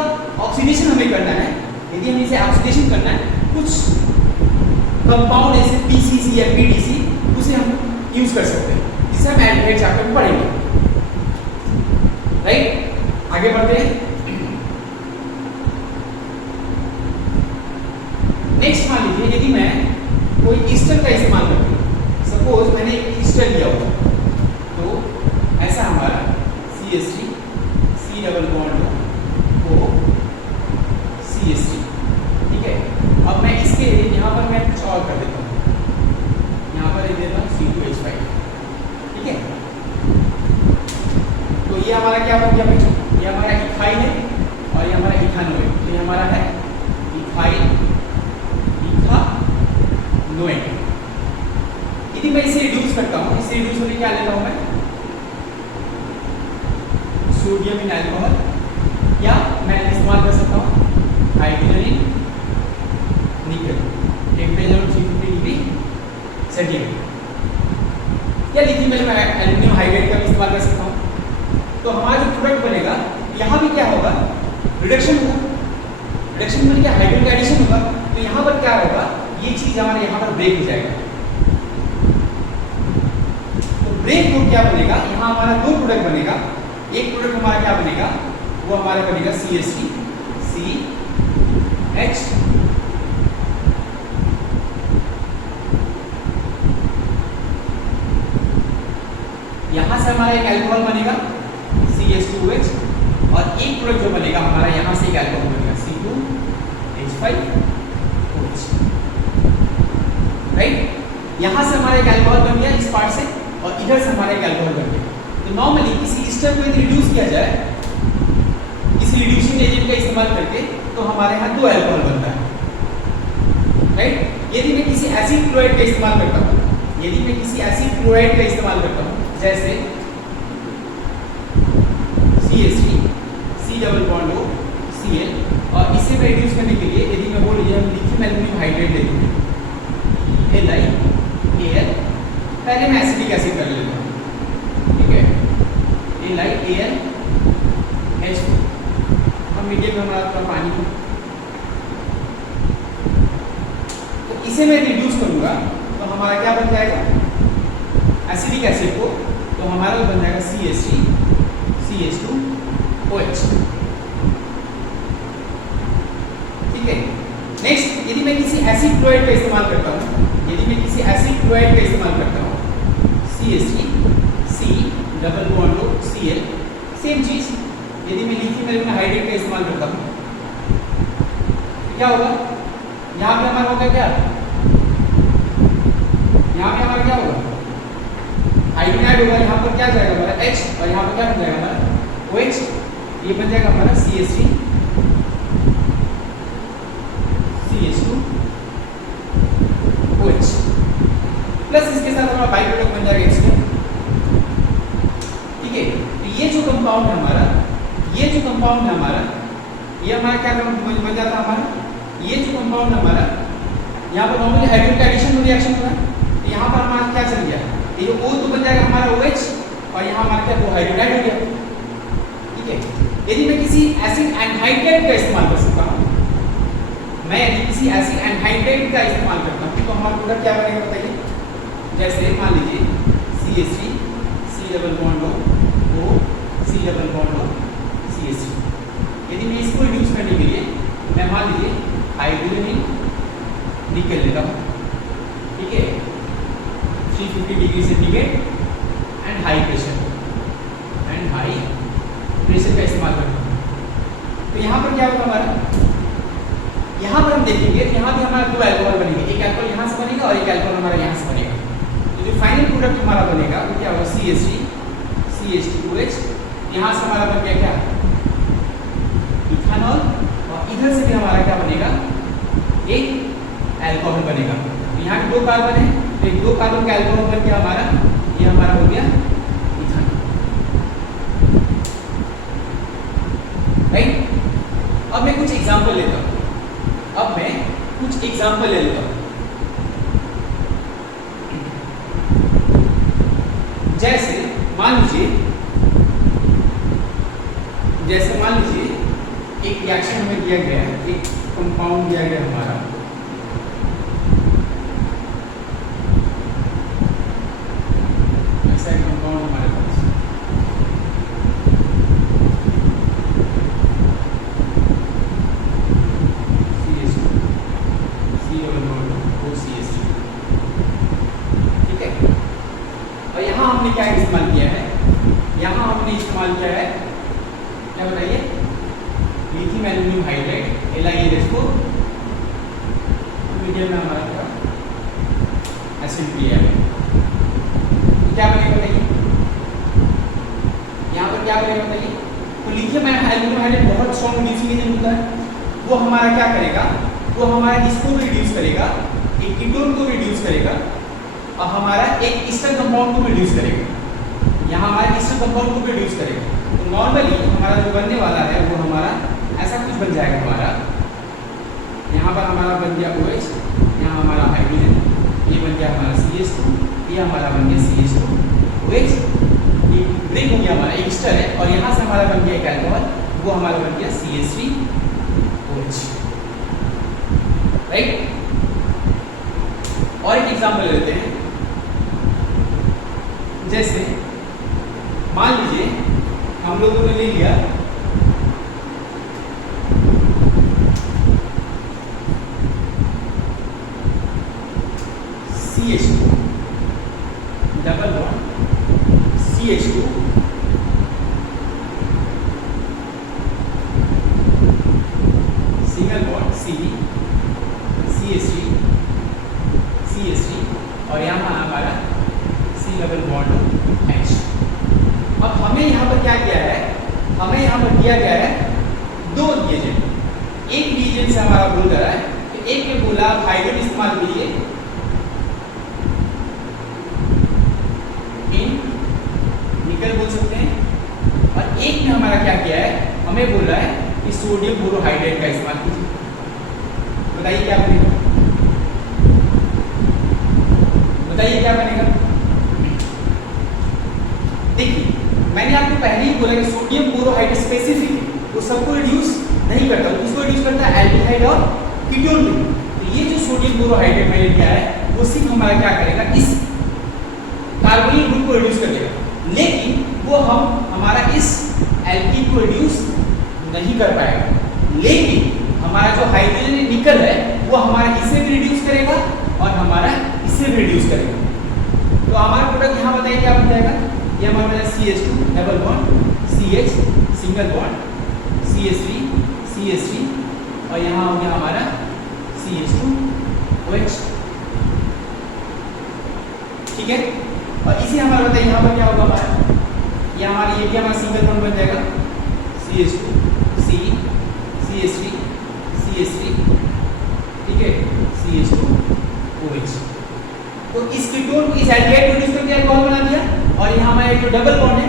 ऑक्सीडेशन हमें करना है, यदि हमें इसे ऑक्सीडेशन करना है, कुछ कंपाउंड ऐसे PCC या PDC उसे हम यूज कर सकते हैं, जिसे हम एल्डिहाइड चैप्टर में पढ़ेंगे, राइट। आगे बढ़ते हैं। नेक्स्ट मान लीजिए यदि मैं कोई ईस्टर का इस्तेमाल करता हूँ, सपोज मैंने एक ईस्टर लिया हुआ, तो ऐसा हमारा CH3 C double bond O CH3, ठीक है। अब मैं इसके यहाँ पर मैं कुछ और कर देता हूँ, यहाँ पर देता हूँ C2H5, ठीक है। तो ये हमारा क्या बन गया भाई, ये हमारा इथाइल है और ये हमारा इथानोएट, तो ये हमारा है इथाइल इथानोएट। यदि मैं इसे रिड्यूस करता हूँ, इसे रिड्यूस होने क्या लेता हूँ मैं सोडियम इन अल्कोहल, या मैं इस्तेमाल कर सकता हूँ हाइड्रोजन इन निकल, टेम्परेचर 350 डिग्री सेंटीग्रेड, या लिथियम एल्यूमिनियम हाइड्राइड का भी इस्तेमाल कर सकता हूँ। तो हमारा जो प्रोडक्ट बनेगा यहाँ भी क्या होगा, रिडक्शन होगा। रिडक्शन में क्या, हाइड्रोजन का एडिशन होगा। तो यहाँ पर क्या होगा, ये चीज हमारे यहाँ पर ब्रेक हो जाएगा। तो ब्रेक हो क्या बनेगा, यहाँ हमारा दो प्रोडक्ट बनेगा। एक प्रोडक्ट हमारा क्या बनेगा, वो हमारा बनेगा CH3 CH, यहां से हमारा एक अल्कोहल बनेगा CH2OH, और एक प्रोडक्ट जो बनेगा हमारा यहाँ से एक अल्कोहल बनेगा C2H5OH, राइट। यहाँ से हमारा एक अल्कोहल बन गया इस पार्ट से, और इधर से हमारा एक अल्कोहल बन गया। तो नॉर्मली किसी ईस्टर को यदि रिड्यूस किया जाए किसी रिड्यूसिंग एजेंट का इस्तेमाल करके, तो हमारे यहाँ दो अल्कोहल बनता है, राइट। यदि मैं किसी एसिड क्लोराइड का इस्तेमाल करता हूँ, यदि मैं किसी एसिड क्लोराइड का इस्तेमाल करता हूँ, जैसे CH3 C double bond O Cl, और इसे मैं रिड्यूस करने के लिए यदि मैं बोल लिथियम एल्यूमिनियम हाइड्राइड लेता हूँ LiAl, पहले मैं एसिटिक एसिड कर लेता हूँ, ठीक है, LiAl H2, हम मीडियम में हमारा थोड़ा पानी हो, तो इसे मैं रिड्यूस करूँगा तो हमारा क्या बन जाएगा, एसिडिक एसिड को, तो हमारा बन जाएगा CH3 CH2OH, ठीक है। नेक्स्ट, यदि मैं किसी एसिड क्लोराइड का इस्तेमाल करता हूँ, यदि मैं किसी एसिड क्लोराइड का इस्तेमाल करता हूँ CH3 C double bond O Cl, same चीज। यदि मैं लिथियम एल्यूमिनियम हाइड्राइड का इस्तेमाल करता हूँ, तो क्या होगा, यहाँ पे हमारा होगा क्या, यहाँ पे हमारा क्या होगा, हाइड्रोजन होगा, यहाँ पर क्या जाएगा हमारा H, और यहाँ पर क्या बन जाएगा हमारा OH, ये बन जाएगा हमारा CH3 CH2OH, प्लस इसके साथ हमारा बाई प्रोडक्ट बन जाएगा H2, ठीक है। तो ये जो कंपाउंड है हमारा, ये जो कंपाउंड है हमारा, ये हमारा क्या बन जाता है हमारा, ये जो कंपाउंड है हमारा, यहाँ पर नॉर्मली हाइड्रोजन का एडिशन रिएक्शन हुआ है, तो यहाँ पर हमारा क्या चल गया, ये जो O तो बन जाएगा हमारा OH, और यहाँ हमारा क्या दो हाइड्रोडाइड हो गया, ठीक है। यदि मैं किसी एसिड एनहाइड्राइड का इस्तेमाल कर सकता हूँ, मैं यदि किसी एसिड एनहाइड्राइड का इस्तेमाल करता हूँ, तो हमारा प्रोडक्ट क्या बनेगा बताइए, जैसे मान लीजिए CH3 C double bond O C double bond O CH3, यदि मैं इसको रिड्यूस करने के लिए मैं मान लीजिए हाइड्रोजन इन निकल लेता हूँ, ठीक है, 350 degree centigrade and high pressure का इस्तेमाल करता हूँ। तो यहाँ पर क्या होगा हमारा, यहाँ पर हम देखेंगे, यहाँ भी हमारा दो अल्कोहल बनेंगे, एक अल्कोहल यहाँ से बनेगा और एक अल्कोहल हमारा यहाँ से बनेगा। तो जो फाइनल प्रोडक्ट हमारा बनेगा वो क्या होगा, CH3 CH2OH, यहाँ से हमारा बन गया क्या, इथेनॉल, और इधर से भी हमारा क्या बनेगा, एक अल्कोहल बनेगा। तो यहाँ दो कार्बन है, तो एक दो कार्बन का अल्कोहल बन गया हमारा, ये हमारा हो गया इथेनॉल, राइट। अब मैं कुछ एग्जांपल लेता हूँ, अब मैं कुछ एग्जांपल ले लेता हूँ। जैसे मान लीजिए एक रिएक्शन हमें दिया गया है, एक कंपाउंड दिया गया हमारा, ऐसा एक कंपाउंड हमारे पास, ठीक है। और यहाँ हमने क्या इस्तेमाल किया है, यहाँ हमने इस्तेमाल किया है क्या बताइए, lithium aluminium hydride LiAl4, medium में हमारा क्या एसिड किया है, क्या बनेगा बताइए, यहाँ पर क्या बनेगा बताइए। तो लिथियम एल्यूमिनियम हाइड्राइड बहुत स्ट्रॉन्ग रिड्यूसिंग एजेंट होता है, वो हमारा क्या करेगा, वो हमारा इसको भी रिड्यूस करेगा, एक कीटोन को भी रिड्यूस करेगा, और हमारा एक ईस्टर कंपाउंड को भी रिड्यूस करेगा। यहाँ हमारे ईस्टर कंपाउंड को प्रोड्यूस करेगा। तो नॉर्मली हमारा जो बनने वाला है वो हमारा ऐसा कुछ बन जाएगा। हमारा यहाँ पर हमारा बन गया OH, यहाँ हमारा हाइड्रोजन, ये बन गया हमारा CH2, ये हमारा बन गया CH2OH, ये ब्रेक हो गया हमारा एक ईस्टर है, और यहाँ से हमारा बन गया एक अल्कोहल, वो हमारा बन गया CH3OH, राइट। और एक एग्जांपल लेते हैं, जैसे मान लीजिए हम लोगों ने ले लिया CH2 double bond CH2 single bond CH3 और यहाँ हमारा C डबल बॉन्ड H। अब हमें यहाँ पर क्या किया है, हमें यहाँ पर दिया गया है दो रिएजेंट, एक रिएजेंट से हमारा बोल रहा है कि एक ने बोला हाइड्रोजन इस्तेमाल करिए इन निकल बोल सकते हैं, और एक ने हमारा क्या किया है, हमें बोल रहा है कि सोडियम बोरोहाइड्रेट का इस्तेमाल कीजिए। बताइए क्या बनेगा, बताइए क्या बनेगा। देखिए मैंने आपको पहले ही बोला कि सोडियम बोरोहाइड्रेट स्पेसिफिक है, वो सबको रिड्यूस नहीं करता, उसको रिड्यूस करता है एल्डिहाइड और कीटोन में। तो ये जो सोडियम बोरोहाइड्रेट मैंने लिया है वो सिर्फ हमारा क्या करेगा, इस कार्बोनिल ग्रुप को रिड्यूस कर देगा, लेकिन वो हमारा इस एल्कीन को रिड्यूस नहीं कर पाएगा। लेकिन हमारा जो हाइड्रोजन निकल है वो हमारा इसे भी रिड्यूस करेगा और हमारा इसे भी रिड्यूस करेगा। तो हमारा प्रोडक्ट यहाँ बताइए क्या बन जाएगा, ये हमारा बन जाएगा CH2 double bond CH single bond CH3 और यहाँ हो गया हमारा CH2OH, ठीक है। और इसी हमारा बताइए यहाँ पर क्या होगा हमारा, ये हमारा ये भी हमारा सिंगल बॉन्ड बन जाएगा CH2 CH3 ठीक है CH2OH। तो इस कीटोन को इस एल्डिहाइड प्रोड्यूस करके अल्कोहल बना दिया, और यहाँ हमारा जो डबल बॉन्ड है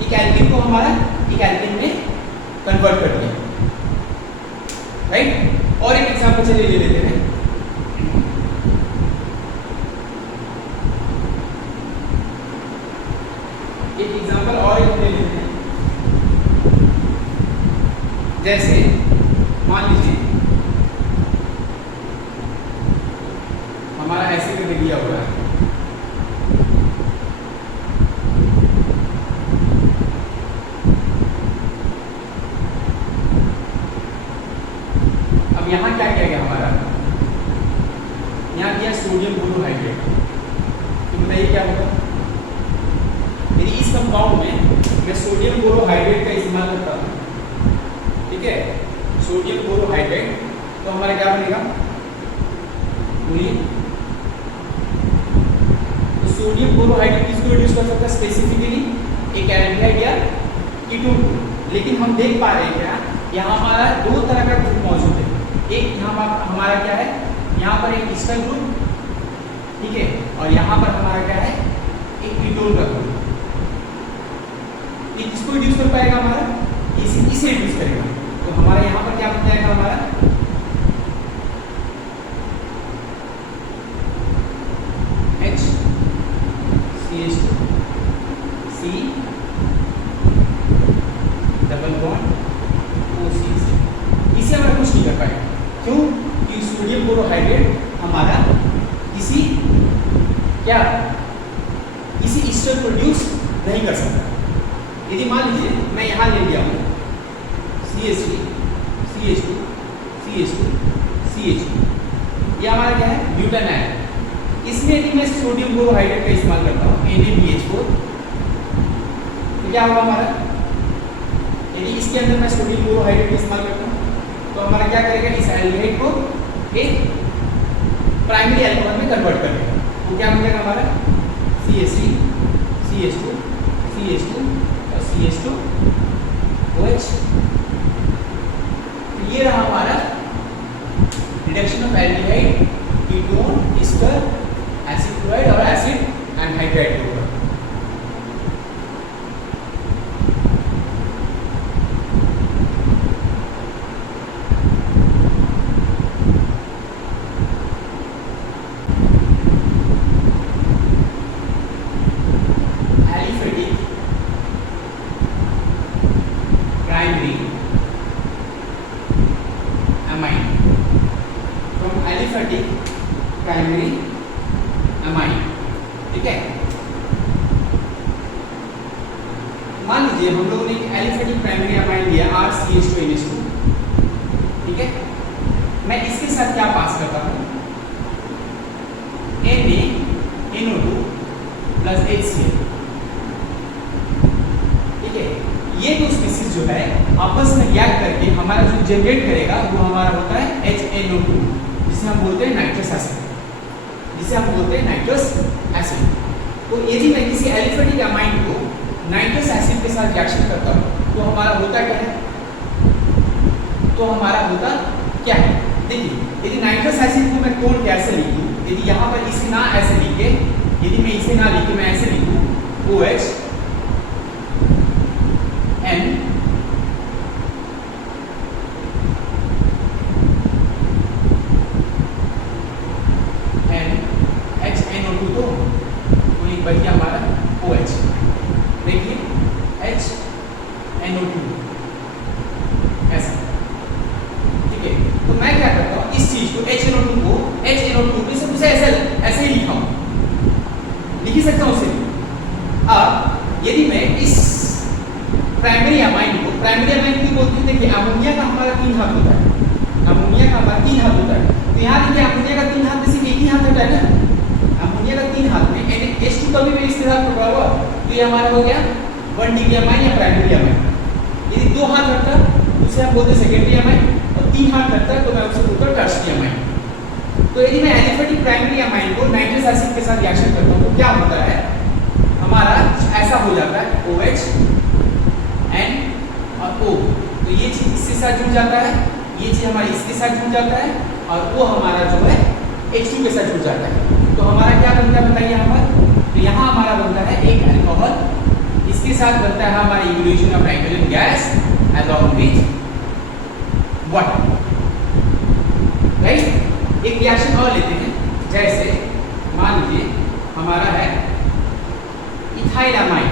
एक एल्कीन को हमारा एक एल्कीन में कन्वर्ट कर दिया, राइट। और एक एग्जांपल चलिए ले लेते हैं, एक एग्जांपल और एक ले लेते हैं। जैसे मान लीजिए हमारा ऐसे करके दिया हुआ है, अब यहाँ क्या किया गया हमारा, यहाँ दिया सोडियम बोरोहाइड्रेट। तो बताइए क्या होगा, यदि इस कंपाउंड में मैं सोडियम बोरोहाइड्रेट का इस्तेमाल करता हूँ, ठीक है, सोडियम बोरोहाइड्रेट, तो हमारा क्या बनेगा, बोलिए। तो सोडियम बोरोहाइड्रेट किसको रिड्यूस कर सकता है, स्पेसिफिकली एक एल्डिहाइड या कीटोन को। लेकिन हम देख पा रहे हैं क्या, यहाँ हमारा दो तरह का ग्रुप मौजूद है, एक यहाँ हमारा क्या है, यहाँ पर एक ईस्टर ग्रुप, ठीक है, और यहाँ पर हमारा क्या है, एक कीटोन का ग्रुप। ये किसको रिड्यूस कर पाएगा, हमारा इसे रिड्यूस करेगा। तो हमारा यहाँ पर क्या बन जाएगा, हमारा H CH2 C double bond OCH। इसे हमारा कुछ नहीं कर पाएगा, क्यों, कि सोडियम बोरोहाइड्रेट हमारा किसी क्या किसी ईस्टर प्रोड्यूस नहीं कर सकता। यदि मान लीजिए मैं यहाँ ले लिया हूँ CH3 CH2 ये हमारा क्या है, ब्यूटेन है। इसमें यदि मैं सोडियम बोरोहाइड्रेट का इस्तेमाल करता हूँ NaBH4, तो क्या होगा हमारा, यदि इसके अंदर मैं सोडियम बोरोहाइड्रेट का इस्तेमाल करता हूँ तो हमारा क्या करेगा, इस एल्डिहाइड को एक प्राइमरी अल्कोहल में कन्वर्ट कर देगा। तो क्या बन जाएगा हमारा CH3 CH2 और CH2OH। तो ये रहा हमारा reduction of aldehyde, ketone, Easter, acid chloride और एसिड एनहाइड्राइड के ऊपर। amine from aliphatic primary amine। ठीक है, मान लीजिए हम लोगों ने एक एलिफेटिक प्राइमरी अमाइन लिया RCH2NH2, ठीक है। मैं इसके साथ क्या पास करता हूँ, NaNO2 प्लस HCl, ठीक है। ये दो स्पीसीज जो है आपस में रिएक्ट करके हमारा जो जनरेट करेगा वो हमारा होता है HNO2, जिसे हम बोलते हैं नाइट्रस एसिड, तो यदि मैं किसी एलिफेटिक अमाइन को नाइट्रस एसिड के साथ रिएक्शन करता हूँ तो हमारा होता क्या है, देखिए, यदि नाइट्रस एसिड को मैं तोड़ के ऐसे लिखूं, यदि यहाँ पर इसे ना ऐसे लिखे, यदि मैं इसे ना लिखे, मैं ऐसे लिखूं OH N HNO2, तो एक बच गया हमारा OH, देखिए HNO2 ऐसा, ठीक है। तो मैं क्या करता हूँ, इस चीज को HNO2 को सिर्फ ऐसे ही लिखा हूँ, लिख ही सकता हूँ उसे। अब यदि मैं इस प्राइमरी अमाइन क्यों बोलते हैं, देखिए अमोनिया का हमारा 3 हाथ होता है, तो यहाँ देखिए अमोनिया का 3 हाथ में सिर्फ एक ही हाथ होता है ना, अमोनिया का 3 हाथ में H2 कभी भी इसके साथ पकड़ा हुआ, तो ये हमारा हो गया 1 डिग्री अमाइन या प्राइमरी अमाइन। यदि 2 हाथ रखता उसे हम बोलते सेकेंडरी अमाइन, और 3 हाथ रखता तो मैं उसे बोलता टर्शियरी अमाइन। तो यदि मैं एलिफेटिक प्राइमरी अमाइन को नाइट्रस एसिड के साथ रिएक्शन करता हूँ तो क्या होता है, हमारा ऐसा हो जाता है OH N और O, तो ये चीज इसके साथ जुड़ जाता है, ये चीज हमारी इसके साथ जुड़ जाता है, और वो हमारा जो है H2 के साथ जुड़ जाता है। तो हमारा क्या बनता है बताइए यहाँ पर, तो यहाँ हमारा बनता है एक अल्कोहल, इसके साथ बनता है हमारा evolution of nitrogen gas along with water, right. एक रिएक्शन और लेते हैं, जैसे मान लीजिए हमारा है इथाइल अमाइन,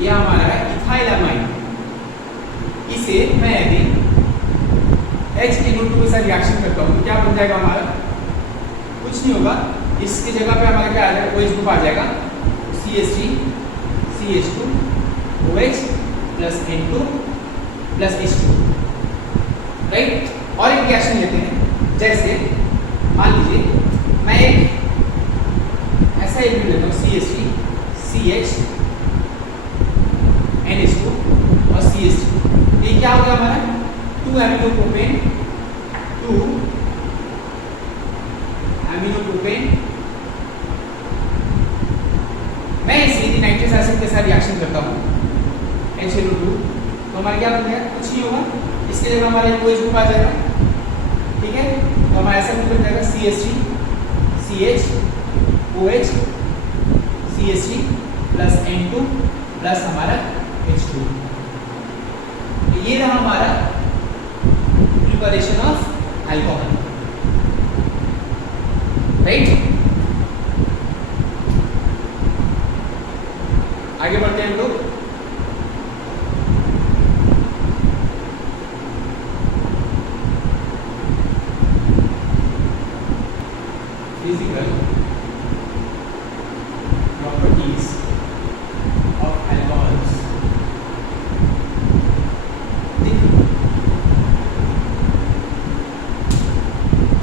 ये हमारा है इथाइल अमाइन, इसे मैं यदि HNO2 के साथ रिएक्शन करता हूँ तो क्या बन जाएगा हमारा, कुछ नहीं होगा, इसकी जगह पे हमारा क्या आ जाएगा, OH ग्रुप आ जाएगा, CH3 CH2 OH plus N2 plus H2, right. और एक रिएक्शन लेते हैं, जैसे मान लीजिए मैं एक ऐसा एलिमेंट लेता हूँ CH3 CH NH2 और CH3, ये क्या हो गया हमारा 2 एमिनोप्रोपेन मैं इसे नाइट्रस एसिड के साथ रिएक्शन करता हूँ HNO2, तो हमारा क्या बन जाएगा, कुछ नहीं होगा, इसके जगह हमारा एक OH ग्रुप आ जाएगा, ठीक है। तो हमारा ऐसा ग्रुप बन जाएगा CH3 CH OH CH3 plus N2 plus हमारा H2, तो ये रहा हमारा प्रिपरेशन ऑफ अल्कोहल, राइट। आगे बढ़ते हैं हम लोग, फिजिकल प्रॉपर्टीज ऑफ अल्कोहल्स।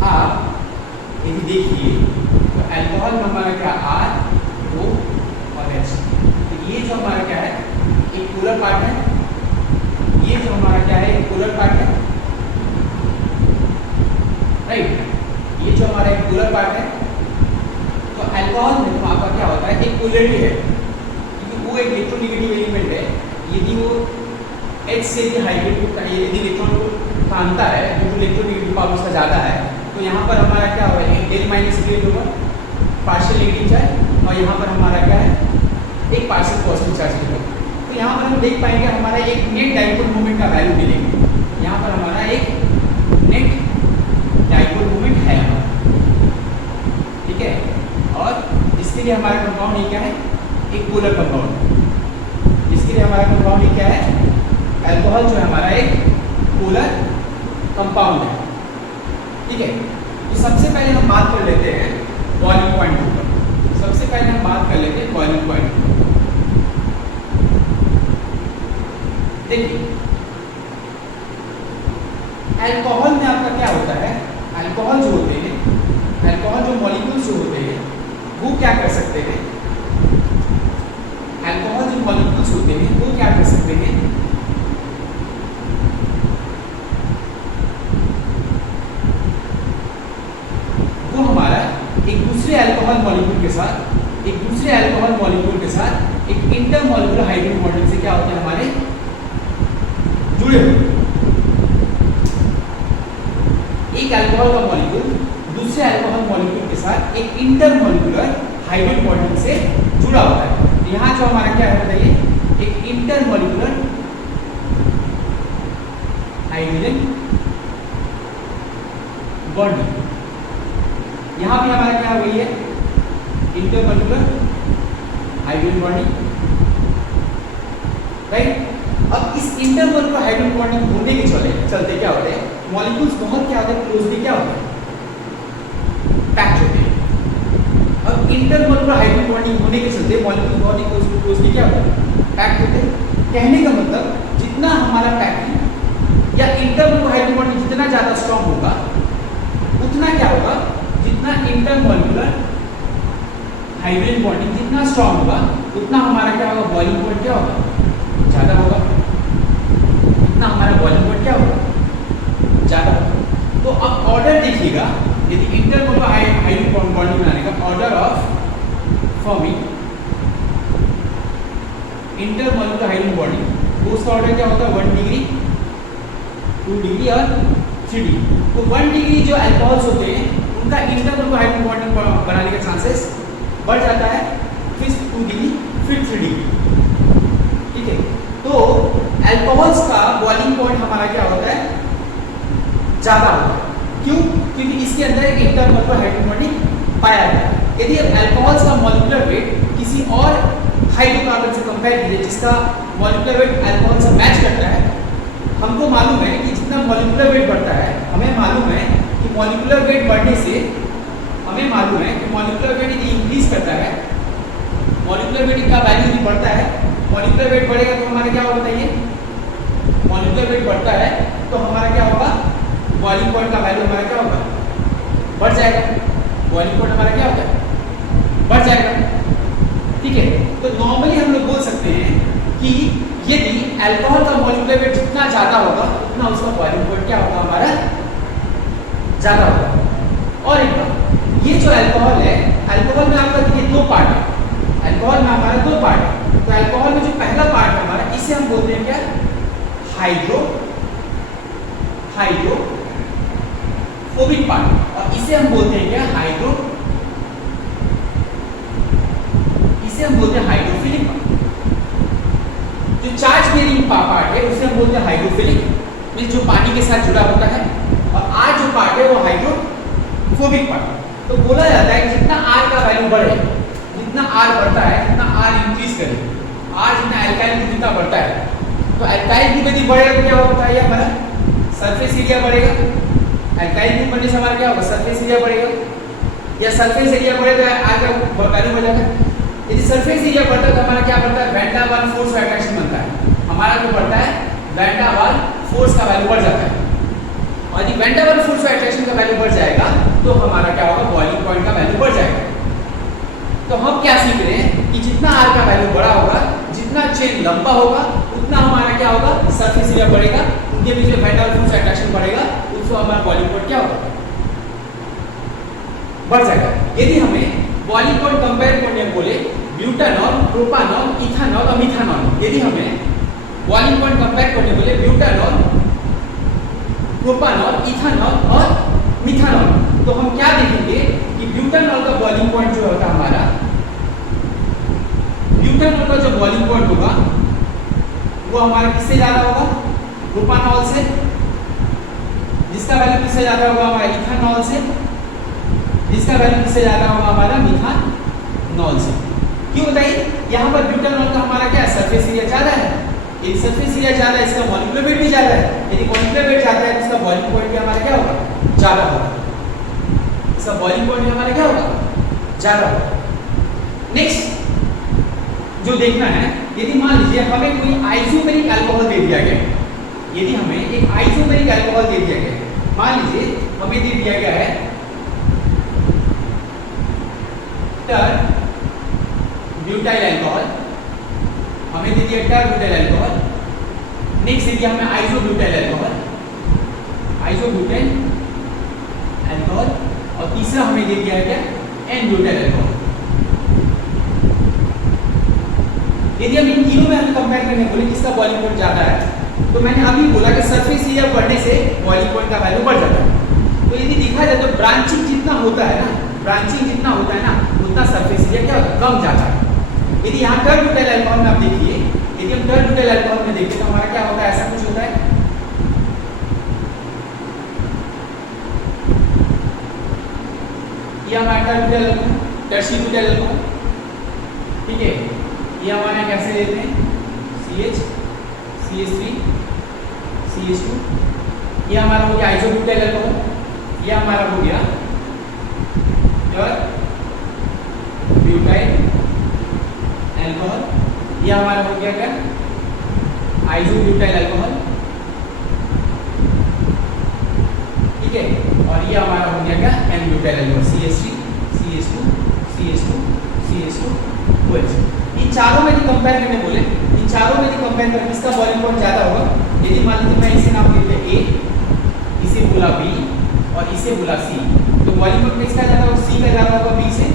आप यदि देखिए तो अल्कोहल में हमारा क्या R O और H, तो ये जो हमारा क्या है एक पोलर पार्ट है, ये जो हमारा क्या है एक पोलर पार्ट है, राइट। ये जो हमारा एक पोलर पार्ट है, तो अल्कोहल में तो आपका क्या होता है एक पोलरिटी है, क्योंकि वो एक इलेक्ट्रोनेगेटिव एलिमेंट है। यदि वो H से भी हाइब्रिड यदि इलेक्ट्रॉन को तानता है, जो इलेक्ट्रोनेगेटिव पावर उसका ज़्यादा है, तो यहाँ पर हमारा क्या होगा एक L माइनस क्रिएट होगा, पार्शियल नेगेटिव चार्ज, और यहाँ पर हमारा क्या है एक पार्शियल पॉजिटिव चार्ज होगा। तो यहाँ पर हम देख पाएंगे हमारा एक नेट डाइपोल मोमेंट का वैल्यू मिलेगा, यहाँ पर हमारा एक नेट डाइपोल मोमेंट है हमारा, ठीक है। और इसके लिए हमारा कंपाउंड ये क्या है एक पोलर कंपाउंड, इसके लिए हमारा कंपाउंड ये क्या है अल्कोहल जो है हमारा एक पोलर कंपाउंड है, ठीक है। तो सबसे पहले हम बात कर लेते हैं बॉइलिंग पॉइंट के ऊपर। सबसे पहले हम बात कर लेते हैं बॉइलिंग पॉइंट। देखिए अल्कोहल में आपका क्या होता है, अल्कोहल जो होते हैं, अल्कोहल जो मॉलिक्यूल्स जो होते हैं वो क्या कर सकते हैं, अल्कोहल जो मॉलिक्यूल्स होते हैं वो क्या कर सकते हैं, वो हमारा एक दूसरे अल्कोहल मॉलिक्यूल के साथ, एक दूसरे अल्कोहल मॉलिक्यूल के साथ एक इंटरमॉलिक्यूलर हाइड्रोजन बॉन्डिंग से क्या होते हैं हमारे जुड़े हुए। एक अल्कोहल का मॉलिक्यूल दूसरे अल्कोहल मॉलिक्यूल के साथ एक इंटरमॉलिक्यूलर हाइड्रोजन बॉन्डिंग से जुड़ा होता है। यहाँ जो हमारा क्या है बताइए, एक इंटरमॉलिक्यूलर हाइड्रोजन बॉन्डिंग। यहाँ भी हमारा क्या हो गई है, इंटरमॉलिक्यूलर हाइड्रोजन बॉन्डिंग, राइट। अब इस इंटरमॉलिक्यूलर हाइड्रोजन बॉन्डिंग होने के चलते क्या होते हैं, मॉलिक्यूल्स बहुत क्या होते हैं, क्लोजली क्या होते हैं, पैक्ड होते हैं। अब इंटरमॉलिक्यूलर हाइड्रोजन बॉन्डिंग होने के चलते मॉलिक्यूल्स बहुत ही क्लोजली क्या होते हैं, पैक्ड होते हैं। कहने का मतलब जितना हमारा पैकिंग या इंटरमॉलिक्यूलर हाइड्रोजन बॉन्डिंग जितना ज़्यादा स्ट्रॉन्ग होगा उतना क्या होगा, जितना इंटरमॉलिक्यूलर हाइड्रोजन बॉन्डिंग जितना स्ट्रॉन्ग होगा उतना हमारा क्या होगा, बॉइलिंग पॉइंट क्या होगा, ज़्यादा होगा। उतना हमारा बॉइलिंग पॉइंट क्या होगा, ज़्यादा होगा। तो अब ऑर्डर देखिएगा, यदि इंटरमॉलिक्यूलर हाइड्रोजन बॉन्डिंग बनाने का order of forming intermolecular hydrogen bonding, तो उसका ऑर्डर क्या होता है, 1 डिग्री, 2 डिग्री और 3 डिग्री। तो 1 डिग्री जो अल्कोहल्स होते हैं उनका इंटरमॉलिक्यूलर हाइड्रोजन बॉन्डिंग बनाने का चांसेस बढ़ जाता है, फिर 2 डिग्री, फिर 3 डिग्री, ठीक है। तो अल्कोहल्स का बॉइलिंग पॉइंट हमारा क्या होता है, ज़्यादा होता है। क्यों? क्योंकि इसके अंदर एक इंटरमॉलिक्यूलर हाइड्रोजन बॉन्डिंग पाया गया है। यदि अल्कोहल्स का मॉलिक्यूलर वेट किसी और हाइड्रोकार्बन से कंपेयर कीजिए जिसका मॉलिक्यूलर वेट अल्कोहल से मैच करता है, हमको मालूम है कि जितना मॉलिक्यूलर वेट बढ़ता है, हमें मालूम है कि मॉलिक्यूलर वेट बढ़ने से हमें मालूम है कि मॉलिक्यूलर वेट यदि इंक्रीज करता है, मॉलिक्यूलर वेट का वैल्यू यदि बढ़ता है, मॉलिक्यूलर वेट बढ़ेगा तो हमारा क्या होगा बताइए, मॉलिक्यूलर वेट बढ़ता है तो हमारा क्या होगा, बॉइलिंग पॉइंट का वैल्यू हमारा क्या होगा, बढ़ जाएगा। बॉइलिंग पॉइंट हमारा क्या होता है, बढ़ जाएगा, ठीक है। तो नॉर्मली हम लोग बोल सकते हैं कि यदि अल्कोहल का मॉलिक्यूलर वेट जितना ज़्यादा होगा उतना उसका बॉइलिंग पॉइंट क्या होगा, हमारा ज़्यादा होगा। और एक बात, ये जो अल्कोहल है, अल्कोहल में आपका देखिए 2 पार्ट है, अल्कोहल में हमारा 2 पार्ट है। तो अल्कोहल में जो पहला पार्ट है हमारा, इसे हम बोलते हैं क्या, हाइड्रोफोबिक पार्ट, और इसे हम बोलते हैं क्या, इसे हम बोलते हैं हाइड्रोफिलिक पार्ट। जो चार्ज बेरिंग पार्ट है उसे हम बोलते हैं हाइड्रोफिलिक, मींस जो पानी के साथ जुड़ा होता है, और आर जो पार्ट है वो हाइड्रोफोबिक पार्ट। तो बोला जाता है कि जितना आर का वैल्यू बढ़े, जितना आर बढ़ता है, जितना आर इंक्रीज करे, आर जितना अल्काइल ग्रुप जितना बढ़ता है, तो अल्काइल ग्रुप यदि बढ़ेगा तो क्या होगा बताइए, हमारा सरफेस एरिया बढ़ेगा। अल्काइल ग्रुप बढ़ने से हमारा क्या होगा, सरफेस एरिया बढ़ेगा, या सरफेस एरिया बढ़ेगा आर का वैल्यू बढ़ जाएगा। यदि सरफेस एरिया बढ़ता है तो हमारा क्या बढ़ता है, van der Waals force of attraction बनता है, हमारा जो बढ़ता है वैन डर वाल फोर्स का वैल्यू बढ़ जाता है। और यदि van der Waals force of attraction का वैल्यू बढ़ जाएगा तो हमारा क्या होगा, बॉइलिंग पॉइंट का वैल्यू बढ़ जाएगा। तो हम क्या सीख रहे हैं कि जितना आर का वैल्यू बड़ा होगा, जितना चेन लंबा होगा, उतना हमारा क्या होगा, सरफेस एरिया बढ़ेगा, उनके बीच में van der Waals force attraction बढ़ेगा, उसको हमारा बॉइलिंग पॉइंट क्या होगा, बढ़ जाएगा। यदि हमें बॉइलिंग पॉइंट कंपेयर करने बोले ब्यूटानॉल, प्रोपानॉल, इथानॉल और मिथानॉल, यदि हमें बॉइलिंग पॉइंट कंपेयर करने बोले ब्यूटानॉल, प्रोपानॉल, इथानॉल और मिथानॉल, तो हम क्या देखेंगे कि ब्यूटानॉल का बॉइलिंग पॉइंट जो होगा हमारा, ब्यूटानॉल का जो बॉइलिंग पॉइंट होगा वो हमारा किससे ज्यादा होगा, प्रोपानॉल से, जिसका वैल्यू किससे ज्यादा होगा, हमारा इथानॉल से, जिसका वैल्यू किससे ज्यादा होगा, हमारा मिथानॉल से। क्यों बताइए, यहाँ पर ब्यूटानॉल का हमारा क्या है, सरफेस एरिया ज्यादा है, यदि सरफेस एरिया ज्यादा है इसका मॉलिक्यूलर वेट भी ज्यादा है, यदि मॉलिक्यूलर वेट ज्यादा है तो इसका बॉइलिंग पॉइंट भी हमारा क्या होगा, ज्यादा होगा। इसका बॉइलिंग पॉइंट भी हमारा क्या होगा, ज्यादा होगा। नेक्स्ट जो देखना है, यदि मान लीजिए हमें कोई आइसोमेरिक अल्कोहल दे दिया गया है, यदि हमें एक आइसोमेरिक अल्कोहल दे दिया गया है, मान लीजिए हमें दे दिया गया है टर ब्यूटाइल अल्कोहल, हमें दे दिया टर ब्यूटाइल अल्कोहल। नेक्स्ट दे दिया हमें आइसोब्यूटाइल अल्कोहल, आइसोब्यूटाइल अल्कोहल, और तीसरा हमें दे दिया क्या, एन ब्यूटाइल अल्कोहल। यदि हम इन तीनों में हमें कंपेयर करने बोले किसका बॉइलिंग पॉइंट ज्यादा है, तो मैंने अभी बोला कि सरफेस एरिया बढ़ने से बॉइलिंग पॉइंट का वैल्यू बढ़ जाता है। तो यदि देखा जाए तो ब्रांचिंग जितना होता है ना, ब्रांचिंग जितना होता है ना, उतना सरफेस एरिया क्या होता है, कम जाता है। यदि यहाँ टर ब्यूटाइल अल्कोहल में आप देखिए, यदि हम टर ब्यूटाइल अल्कोहल में देखते तो हमारा क्या होता है, ऐसा कुछ होता है, ये हमारा टर butyl alcohol, tertiary butyl alcohol, ठीक है। ये हमारे कैसे लेते हैं, CH CH3 CH2, ये हमारा हो गया आइसोब्यूटाइल अल्कोहल, ये हमारा हो गया टर ब्यूटाइल अल्कोहल, ये हमारा हो गया क्या, आइसोब्यूटाइल अल्कोहल, ठीक है। और ये हमारा हो गया क्या, n butyl alcohol, CH3 CH2 CH2 CH2 OH। इन चारों में कंपेयर करने बोले, इन चारों में कंपेयर करके इसका बॉइलिंग पॉइंट ज्यादा होगा। यदि मान लीजिए मैं इसे नाम देते A, इसे बोला B और इसे बोला C, तो बॉइलिंग पॉइंट किसका ज्यादा होगा, C का ज्यादा होगा B से,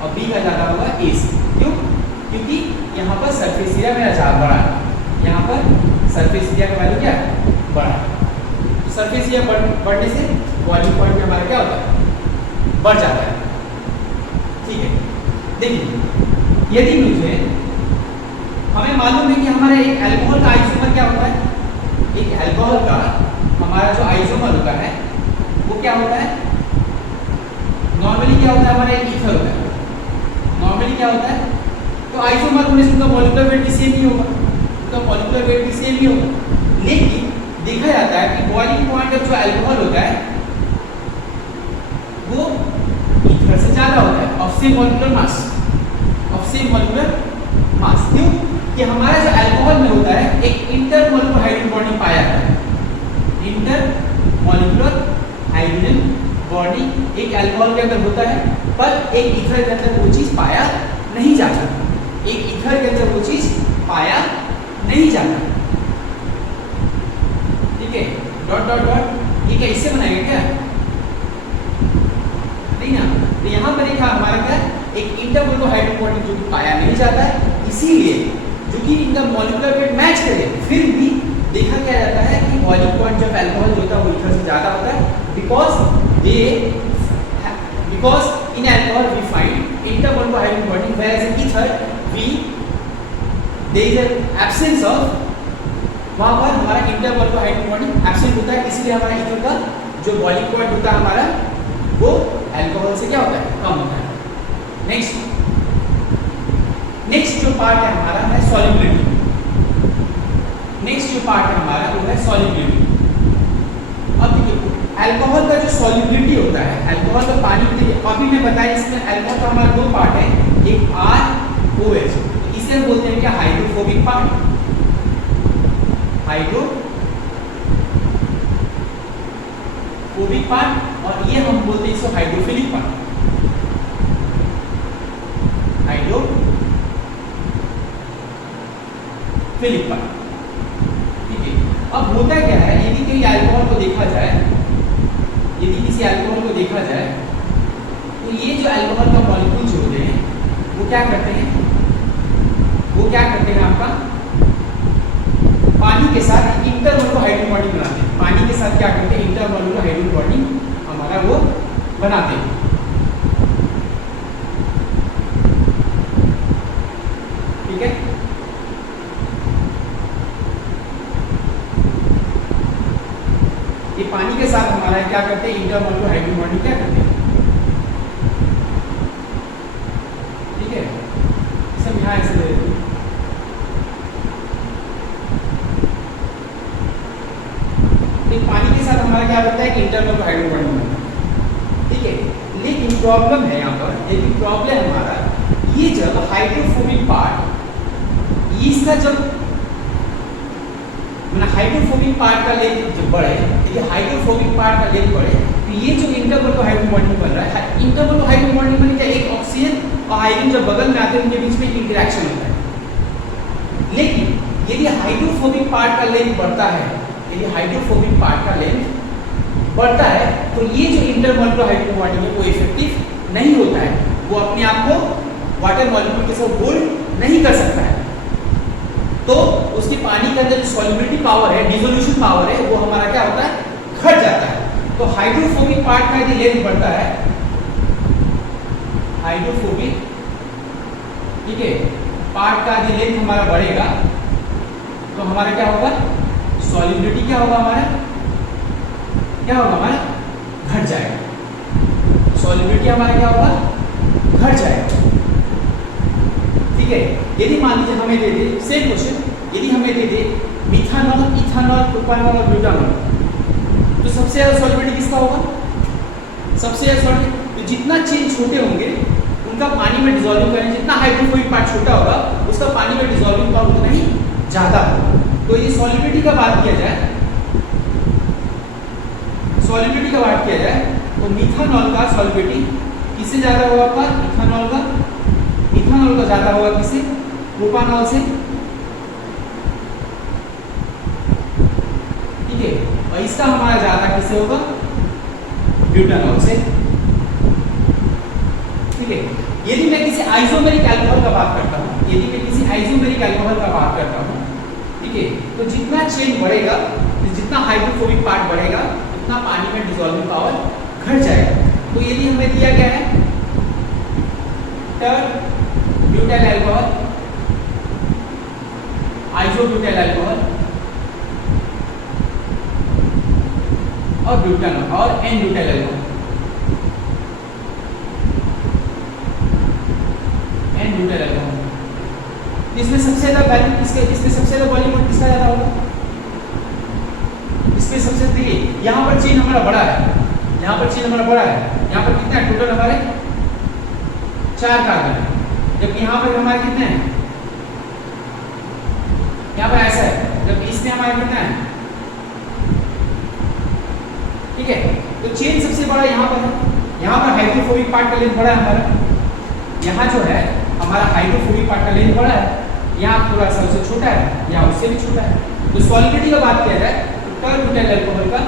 और B का ज्यादा होगा A से। क्यों, क्योंकि यहाँ पर सरफेस एरिया मेरा ज्यादा बड़ा है, यहाँ पर सरफेस एरिया का वैल्यू क्या है, बड़ा है। तो सरफेस एरिया बढ़ने से बॉइलिंग पॉइंट हमारा क्या होता है, बढ़ जाता है, ठीक है। देखिए यदि मुझे, हमें मालूम है कि हमारे एक अल्कोहल का आइसोमर क्या होता है, एक अल्कोहल का हमारा जो आइसोमर होता है वो क्या होता है, नॉर्मली क्या होता है, हमारा एक ईथर होता है, नॉर्मली क्या होता है, तो आइसोमर होने से उनका मॉलिक्यूलर वेट भी सेम ही होगा, उनका मॉलिक्यूलर वेट भी सेम ही होगा। लेकिन देखा जाता है कि बॉइलिंग पॉइंट जो अल्कोहल होता है वो ईथर से ज्यादा होता है, of same molecular mass, of same molecular mass. क्यों, कि हमारा जो अल्कोहल में होता है एक इंटरमॉलिक्यूलर हाइड्रोजन बॉन्डिंग पाया जाता है, इंटरमॉलिक्यूलर हाइड्रोजन बॉन्डिंग एक अल्कोहल के अंदर होता है, पर एक ईथर के अंदर वो चीज पाया नहीं जाता, एक ईथर के अंदर वो चीज पाया नहीं जाता, ठीक है। डॉट डॉट डॉट, ये क्या इससे बनाएगा क्या, नहीं ना। तो यहाँ पर लिखा हमारा क्या, एक इंटरमॉलिक्यूलर हाइड्रोजन बॉन्डिंग जो पाया नहीं जाता है, इसीलिए जो कि इनका मॉलिक्यूलर वेट मैच करे, फिर भी देखा क्या जाता है कि बॉइलिंग पॉइंट जब अल्कोहल होता है वो ईथर से ज्यादा होता है, because in alcohol we find intermolecular hydrogen bonding, whereas in ether there is an absence of, वहाँ पर हमारा इंटरमॉलिक्यूलर हाइड्रोजन बॉन्डिंग एब्सेंट होता है, इसलिए हमारा ईथर का जो बॉइलिंग पॉइंट होता है हमारा वो अल्कोहल से क्या होता है, कम होता है। नेक्स्ट जो पार्ट है हमारा है सॉल्युबिलिटी, नेक्स्ट जो पार्ट है हमारा वो है सॉल्युबिलिटी। अब देखिए अल्कोहल का जो सॉल्युबिलिटी होता है, अल्कोहल का पानी में देखिए अभी मैं बताया इसमें अल्कोहल का हमारा दो पार्ट है, एक ROH, इसे हम बोलते हैं क्या, हाइड्रोफोबिक पार्ट, हाइड्रोफोबिक पार्ट, और ये हम बोलते हैं इसको हाइड्रोफिलिक पार्ट, हाइड्रोफिलिक पार्ट, ठीक है। अब होता क्या है, यदि कहीं अल्कोहल को देखा जाए, यदि किसी अल्कोहल को देखा जाए तो ये जो अल्कोहल का मॉलिक्यूल जो होते हैं वो क्या करते हैं, वो क्या करते हैं आपका पानी के साथ इंटरमॉलिक्यूलर हाइड्रोजन बॉन्डिंग बनाते हैं, पानी के साथ क्या करते हैं, इंटरमॉलिक्यूलर हाइड्रोजन बॉन्डिंग हमारा वो बनाते हैं, ठीक है। ये पानी के साथ हमारा क्या करते हैं, इंटरमॉलिक्यूलर हाइड्रोजन बॉन्डिंग क्या करते हैं, ठीक है। इसे हम यहाँ ऐसे दे देते हैं, लेकिन पानी के साथ हमारा क्या होता है कि इंटरनल हाइड्रोजन बॉन्ड बनता है, ठीक है। लेकिन प्रॉब्लम है यहाँ पर, लेकिन प्रॉब्लम हमारा ये जब हाइड्रोफोबिक पार्ट इसका जब हाइड्रोफोबिक पार्ट का लेंथ जब बढ़े, देखिए हाइड्रोफोबिक पार्ट का लेंथ बढ़े तो ये जो इंटरवल टू हाइड्रोजन बॉन्डिंग बन रहा है, इंटरवल टू हाइड्रोजन बॉन्डिंग बन क्या एक ऑक्सीजन और हाइड्रोजन जब बगल में आते हैं उनके बीच में इंटरेक्शन होता है। लेकिन यदि हाइड्रोफोबिक पार्ट का लेंथ बढ़ता है, यदि हाइड्रोफोबिक पार्ट का लेंथ बढ़ता है तो ये जो इंटरवल टू हाइड्रोजन बॉन्डिंग है वो इफेक्टिव नहीं होता है, वो अपने आप को वाटर मॉलिक्यूल के साथ होल्ड नहीं कर सकता है। तो उसके पानी के अंदर जो सॉल्युबिलिटी पावर है, डिसोल्यूशन पावर है, वो हमारा क्या होता है, घट जाता है। तो हाइड्रोफोबिक पार्ट का यदि लेंथ बढ़ता है, हाइड्रोफोबिक, ठीक है, पार्ट का यदि लेंथ हमारा बढ़ेगा तो हमारा क्या होगा, सॉल्युबिलिटी क्या होगा, हमारा क्या होगा, हमारा घट जाएगा। सॉल्युबिलिटी हमारा क्या होगा, घट जाएगा, ठीक है। यदि मान लीजिए हमें दे दे सेम क्वेश्चन, यदि हमें दे दे मिथानॉल, इथानॉल, प्रोपानॉल और ब्यूटानॉल, तो सबसे ज्यादा सॉल्युबिलिटी किसका होगा, सबसे ज्यादा सॉल्युबिलिटी, तो जितना चेन छोटे होंगे उनका पानी में डिसॉल्विंग करेंगे, जितना हाइड्रोफोबिक पार्ट छोटा होगा उसका पानी में डिसॉल्विंग पावर उतना ही ज्यादा होगा। तो ये सॉल्युबिलिटी का बात किया जाए, सॉल्युबिलिटी का बात किया जाए तो मिथानॉल का सॉल्युबिलिटी किससे ज्यादा होगा आपका, इथानॉल का, इथानॉल का ज्यादा होगा किससे, प्रोपानॉल से, ठीक है। और इसका हमारा ज्यादा किससे होगा, ब्यूटानॉल से, ठीक है। यदि मैं किसी आइसोमेरिक अल्कोहल का बात करता हूँ, यदि मैं किसी आइसोमेरिक अल्कोहल का बात करता हूँ, ठीक है, तो जितना चेन बढ़ेगा, जितना हाइड्रोफोबिक पार्ट बढ़ेगा उतना पानी में डिसॉल्विंग पावर घट जाएगा। तो यदि हमें दिया गया है ब्यूटाइल अल्कोहल, आइसोब्यूटाइल अल्कोहल और ब्यूटानॉल और n butyl alcohol, n butyl alcohol, इसमें सबसे ज्यादा वैल्यू किसके, इसमें सबसे ज्यादा वॉल्यूम किसका ज्यादा होगा, इसमें सबसे, देखिए यहाँ पर चेन हमारा बड़ा है, यहाँ पर चेन हमारा बड़ा है, यहाँ पर कितना है टोटल हमारे 4 कार्बन है, जबकि यहाँ पर हमारे कितने हैं, यहाँ पर ऐसा है, जबकि इसमें हमारा कितना है, ठीक है। तो चेन सबसे बड़ा यहाँ पर है, यहाँ पर हाइड्रोफोबिक पार्ट का लेंथ बड़ा है हमारा, यहाँ जो है हमारा हाइड्रोफोबिक पार्ट का लेंथ बड़ा है, यहाँ थोड़ा सा उससे छोटा है, यहाँ उससे भी छोटा है। तो सॉल्युबिलिटी का बात किया जाए तो टर्ब्यूटाइल अल्कोहल का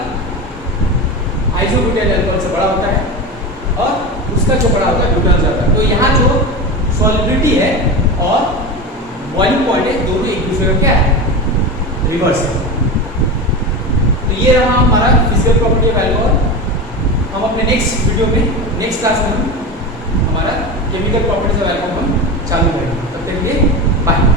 आइसोब्यूटाइल अल्कोहल से बड़ा होता है और उसका जो बड़ा होता है ब्यूटानॉल से होता है। तो यहाँ जो सॉल्युबिलिटी है और बॉइलिंग पॉइंट है दोनों एक दूसरे का क्या है, रिवर्स है। तो ये रहा हमारा फिजिकल प्रॉपर्टी ऑफ अल्कोहल। हम अपने नेक्स्ट वीडियो में, नेक्स्ट क्लास में हम हमारा केमिकल प्रॉपर्टीज ऑफ अल्कोहल चालू करेंगे। तब तक के लिए बाय।